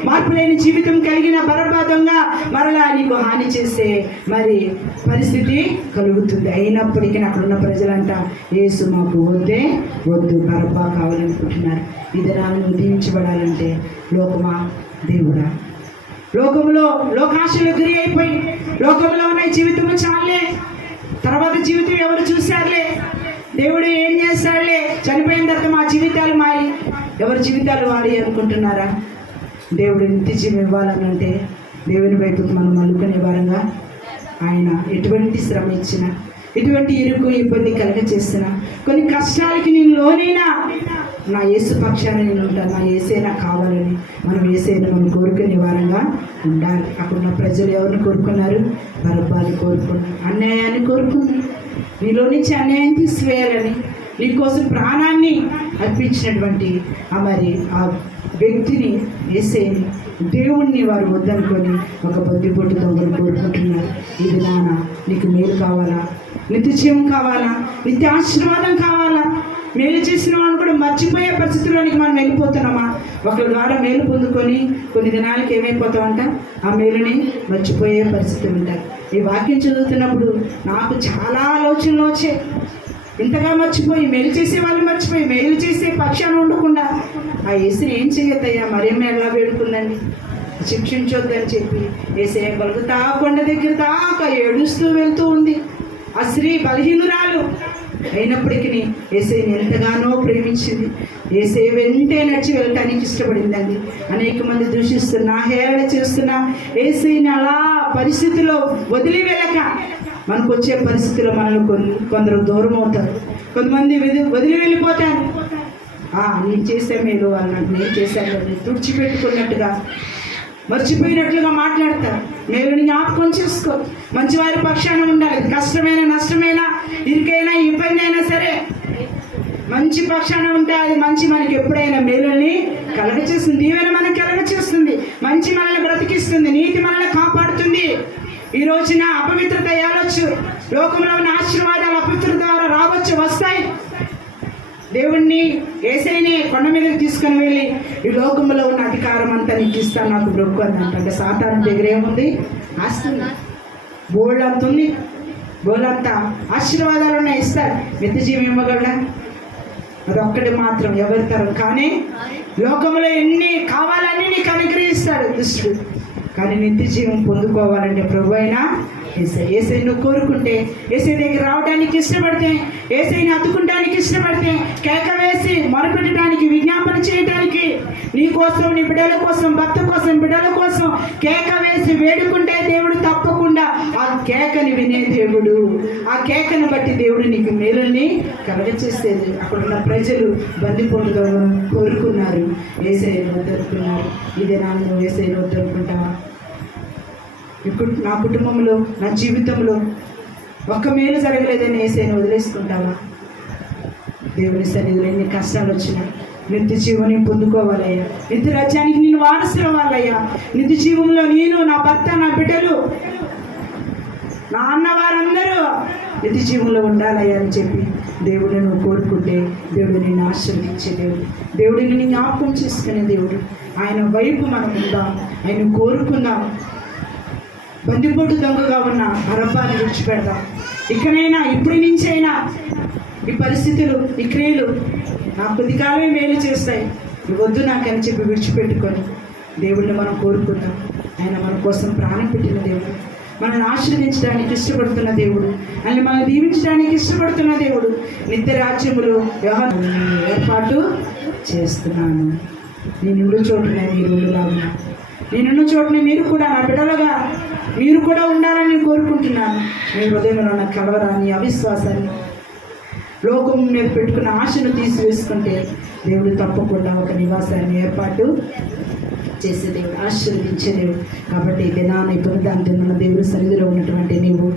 మార్పు లేని జీవితం కలిగిన బరబ్బా దొంగ మరలా నీకు హాని చేసే మరి పరిస్థితి కలుగుతుంది. అయినప్పటికీ అక్కడున్న ప్రజలంట యేసు మాకు వద్దే వద్దు, బరబ్బా కావాలనుకుంటున్నారు. ఈ దినాలను ఉదయించబడాలంటే లోకమా దేవుడా, లోకంలో లోకాశలు గురి అయిపోయి లోకంలో ఉన్న జీవితం చాలే, తర్వాత జీవితం ఎవరు చూశారులే, దేవుడు ఏం చేస్తాడులే, చనిపోయిన తర్వాత మా జీవితాలు మారి, ఎవరి జీవితాలు వారి అనుకుంటున్నారా? దేవుడు నిత్య జీవం ఇవ్వాలనంటే దేవుని వైపుకు మనం మల్లుకునే వారంగా ఆయన ఎటువంటి శ్రమ ఇచ్చినా, ఎటువంటి ఇరుకు ఇబ్బంది కలగ చేసినా, కొన్ని కష్టాలకి నేను లోనైనా నా యేసు పక్షాన నేను ఉంటాను. నా యేసే నాకు కావాలని మనం యేసేని మనం కోరుకునే వారంగా ఉండాలి. అక్కడున్న ప్రజలు ఎవరిని కోరుకున్నారు? బరబ్బాని కోరుకున్నారు, అన్యాయాన్ని కోరుకున్నారు. నీలో నుంచి అన్యాయం తీసివేయాలని నీకోసం ప్రాణాన్ని అర్పించినటువంటి ఆ వ్యక్తిని, యేసేని, దేవుణ్ణి వారు వద్దనుకొని ఒక బందిపోటు దొంగలు కోరుకుంటున్నారు. ఇది నాన్న నీకు మేలు కావాలా? నిత్య జీవం కావాలా? నిత్య ఆశీర్వాదం కావాలా? మేలు చేసిన వాళ్ళు కూడా మర్చిపోయే పరిస్థితుల్లోనికి మనం వెళ్ళిపోతున్నామా? ఒకరి ద్వారా మేలు పొందుకొని కొన్ని దినాలకి ఏమైపోతామంట? ఆ మేలుని మర్చిపోయే పరిస్థితులు ఉంటాయి. ఈ వాక్యం చదువుతున్నప్పుడు నాకు చాలా ఆలోచనలు వచ్చాయి. ఇంతగా మర్చిపోయి, మేలు చేసే వాళ్ళు మర్చిపోయి, మేలు చేసే పక్షాన ఉండకుండా ఆ యేసుని ఏం చేయొద్దయ్యా, మరేం ఎలా వేడుకుందండి, శిక్షించొద్దని చెప్పి యేసయ్య గొల్గొతా కొండ దగ్గర దాకా ఏడుస్తూ వెళ్తూ ఉంది. ఆ స్త్రీ బలహీనురాలు అయినప్పటికీ యేసయ్యని ఎంతగానో ప్రేమించింది. యేసయ్య వెంటే నడిచి వెళ్ళటానికి ఇష్టపడిందండి. అనేక మంది దూషిస్తున్నా, హేళన చేస్తున్నా యేసయ్యని అలా పరిస్థితిలో వదిలి వెళ్ళక మనకు వచ్చే పరిస్థితిలో మనల్ని కొందరు దూరం అవుతారు, కొంతమంది వదిలి వెళ్ళిపోతారు. నేను చేసే మేలు అన్నట్టు, నేను చేశాను తుడిచిపెట్టుకున్నట్టుగా, మర్చిపోయినట్లుగా మాట్లాడతారు. మేలుని జ్ఞాపకం చేసుకో, మంచివారి పక్షాన ఉండాలి. కష్టమైన, నష్టమైన, ఇరుకైనా, ఇబ్బంది అయినా సరే మంచి పక్షాన ఉంటే అది మంచి మనకి ఎప్పుడైనా మేలుని కలగచేస్తుంది. దీవెన మనకి కలగచేస్తుంది, మంచి మనల్ని బ్రతికిస్తుంది, నీతి మనల్ని కాపాడుతుంది. ఈ రోజున అపవిత్రత ఏలొచ్చు, లోకంలో ఉన్న ఆశీర్వాదాలు అపవిత్రత ద్వారా రావచ్చు, వస్తాయి. దేవుణ్ణి, యేసయ్యని కొండ మీదకి తీసుకుని వెళ్ళి ఈ లోకంలో ఉన్న అధికారం అంతా నీకు ఇస్తాను, నాకు బ్రొక్కు అందంట. అంటే సాతాను దగ్గర ఏముంది? ఆస్తుంది, బోళ్ళంత ఉంది, బోళ్ళంతా ఆశీర్వాదాలు ఉన్నాయి, ఇస్తారు. నిత్య జీవం ఇవ్వగలడా? అదొక్కటి మాత్రం ఎవరి తరం. కానీ లోకంలో ఎన్ని కావాలన్నీ నీకు అనుగ్రహిస్తాడు దుష్టుడు. కానీ నిత్య జీవం పొందుకోవాలంటే ప్రభు అయినా యేసయ్య నువ్వు కోరుకుంటే, యేసయ్య దగ్గర రావడానికి ఇష్టపడితే, యేసయ్యని అతుకుంటానికి ఇష్టపడితే, కేక వేసి మొరపెట్టడానికి, విజ్ఞాపన చేయడానికి, నీ కోసం, నీ బిడ్డల కోసం, భర్త కోసం, బిడ్డల కోసం కేక వేసి వేడుకుంటే దేవుడు తప్పకుండా ఆ కేకని వినే దేవుడు. ఆ కేకను బట్టి దేవుడు నీకు మేలుని కలగచేసేది. అక్కడున్న ప్రజలు బందిపోటుగా కోరుకున్నారు, యేసయ్యను వద్దనుకున్నారు. ఇదే నాన్న యేసయ్యను వద్దనుకుంటావా? నా కుటుంబంలో, నా జీవితంలో ఒక్క మేలు జరగలేదని యేసయ్యను వదిలేసుకుంటావా? దేవుని సన్నిధిలో ఎన్ని కష్టాలు వచ్చినా నిత్య జీవాన్ని పొందుకోవాలయ్యా, నిత్య రాజ్యానికి నేను వారసులు అవ్వాలయ్యా. నిత్య జీవంలో నేను, నా భర్త, నా బిడ్డలు, నా అన్నవారందరూ నిత్య జీవంలో ఉండాలయ్యా అని చెప్పి దేవుడిని నువ్వు కోరుకుంటే దేవుడు నిన్ను ఆశీర్వదించే దేవుడు, దేవుడిని నిన్ను జ్ఞాపకం చేసుకునే దేవుడు. ఆయన వైపు మనం ఉందాం, ఆయన కోరుకుందాం. బందిపోటు దొంగగా ఉన్న బరబ్బాని విడిచిపెడదాం. ఇకనైనా ఇప్పటి నుంచైనా ఈ పరిస్థితులు, ఈ క్రియలు నా కొద్ది కాలమే మేలు చేస్తాయి, ఇవి వద్దు నాకని చెప్పి విడిచిపెట్టుకొని దేవుడిని మనం కోరుకుందాం. ఆయన మన కోసం ప్రాణం పెట్టిన దేవుడు, మనల్ని ఆశీర్వదించడానికి ఇష్టపడుతున్న దేవుడు, ఆయన మనల్ని దీవించడానికి ఇష్టపడుతున్న దేవుడు. నిత్య రాజ్యములు ఏర్పాటు చేస్తున్నాను. నేనున్న చోటునే మీరు ఉండలాగున్నా, నేనున్న చోటునే మీరు కూడా నా బిడ్డలుగా మీరు కూడా ఉండాలని కోరుకుంటున్నాను. మీ హృదయంలో ఉన్న కలవరాన్ని, అవిశ్వాసాన్ని, లోకం మీద పెట్టుకున్న ఆశను తీసివేసుకుంటే దేవుడు తప్పకుండా ఒక నివాసాన్ని ఏర్పాటు చేసే దేవుడు, ఆశీర్వదించే దేవుడు. కాబట్టి దినాన్ని పునదాన్ని మన దేవుడు సన్నిధిలో ఉన్నటువంటి నీవు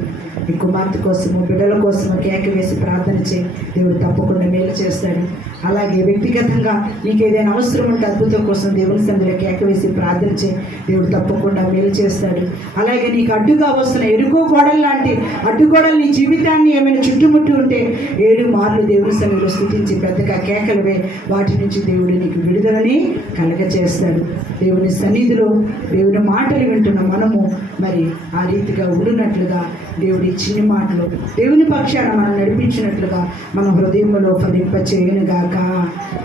నీ కుమార్తె కోసము, బిడ్డల కోసము కేక వేసి ప్రార్థన చేయి, దేవుడు తప్పకుండా మేలు చేస్తాడు. అలాగే వ్యక్తిగతంగా నీకు ఏదైనా అవసరం ఉంటే అద్భుతం కోసం దేవుని సన్నిధిలో కేక వేసి ప్రార్థన చేయి, దేవుడు తప్పకుండా మేలు చేస్తాడు. అలాగే నీకు అడ్డుగా వస్తున్న ఎరుకో గోడలు లాంటి అడ్డుగోడలు నీ జీవితాన్ని ఏమైనా చుట్టుముట్టి ఉంటే 7 మార్లు దేవుని సన్నిధిలో స్తుతించి పెద్దగా కేకలువే, వాటి నుంచి దేవుడు నీకు విడుదలని కలగచేస్తాడు. దేవుని సన్నిధిలో దేవుని మాటలు వింటున్న మనము మరి ఆ రీతిగా ఉండునట్లుగా దేవుడి చిన్ని మాటలు దేవుని పక్షాన మనం నడిపించినట్లుగా మన హృదయంలో ఫలింపచేయునుగాక.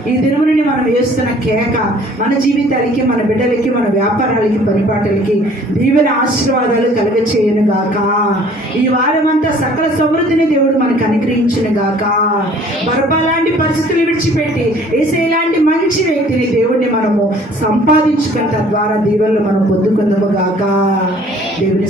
ఈ దినముని మనం వేస్తున్న కేక మన జీవితాలకి, మన బిడ్డలకి, మన వ్యాపారాలకి, పనిపాటలకి దీవెన ఆశీర్వాదాలు కలుగచేయునుగాక. ఈ వారమంతా సకల సమృద్ధిని దేవుడు మనకు అనుగ్రహించునుగాక. బరబ్బా లాంటి పరిస్థితులు విడిచిపెట్టి యేసయ్య లాంటి మంచి వ్యక్తిని దేవుడిని మనము సంపాదించుకుని తద్వారా దీవెనలు మనం పొందుకుందాము గాక. దేవుని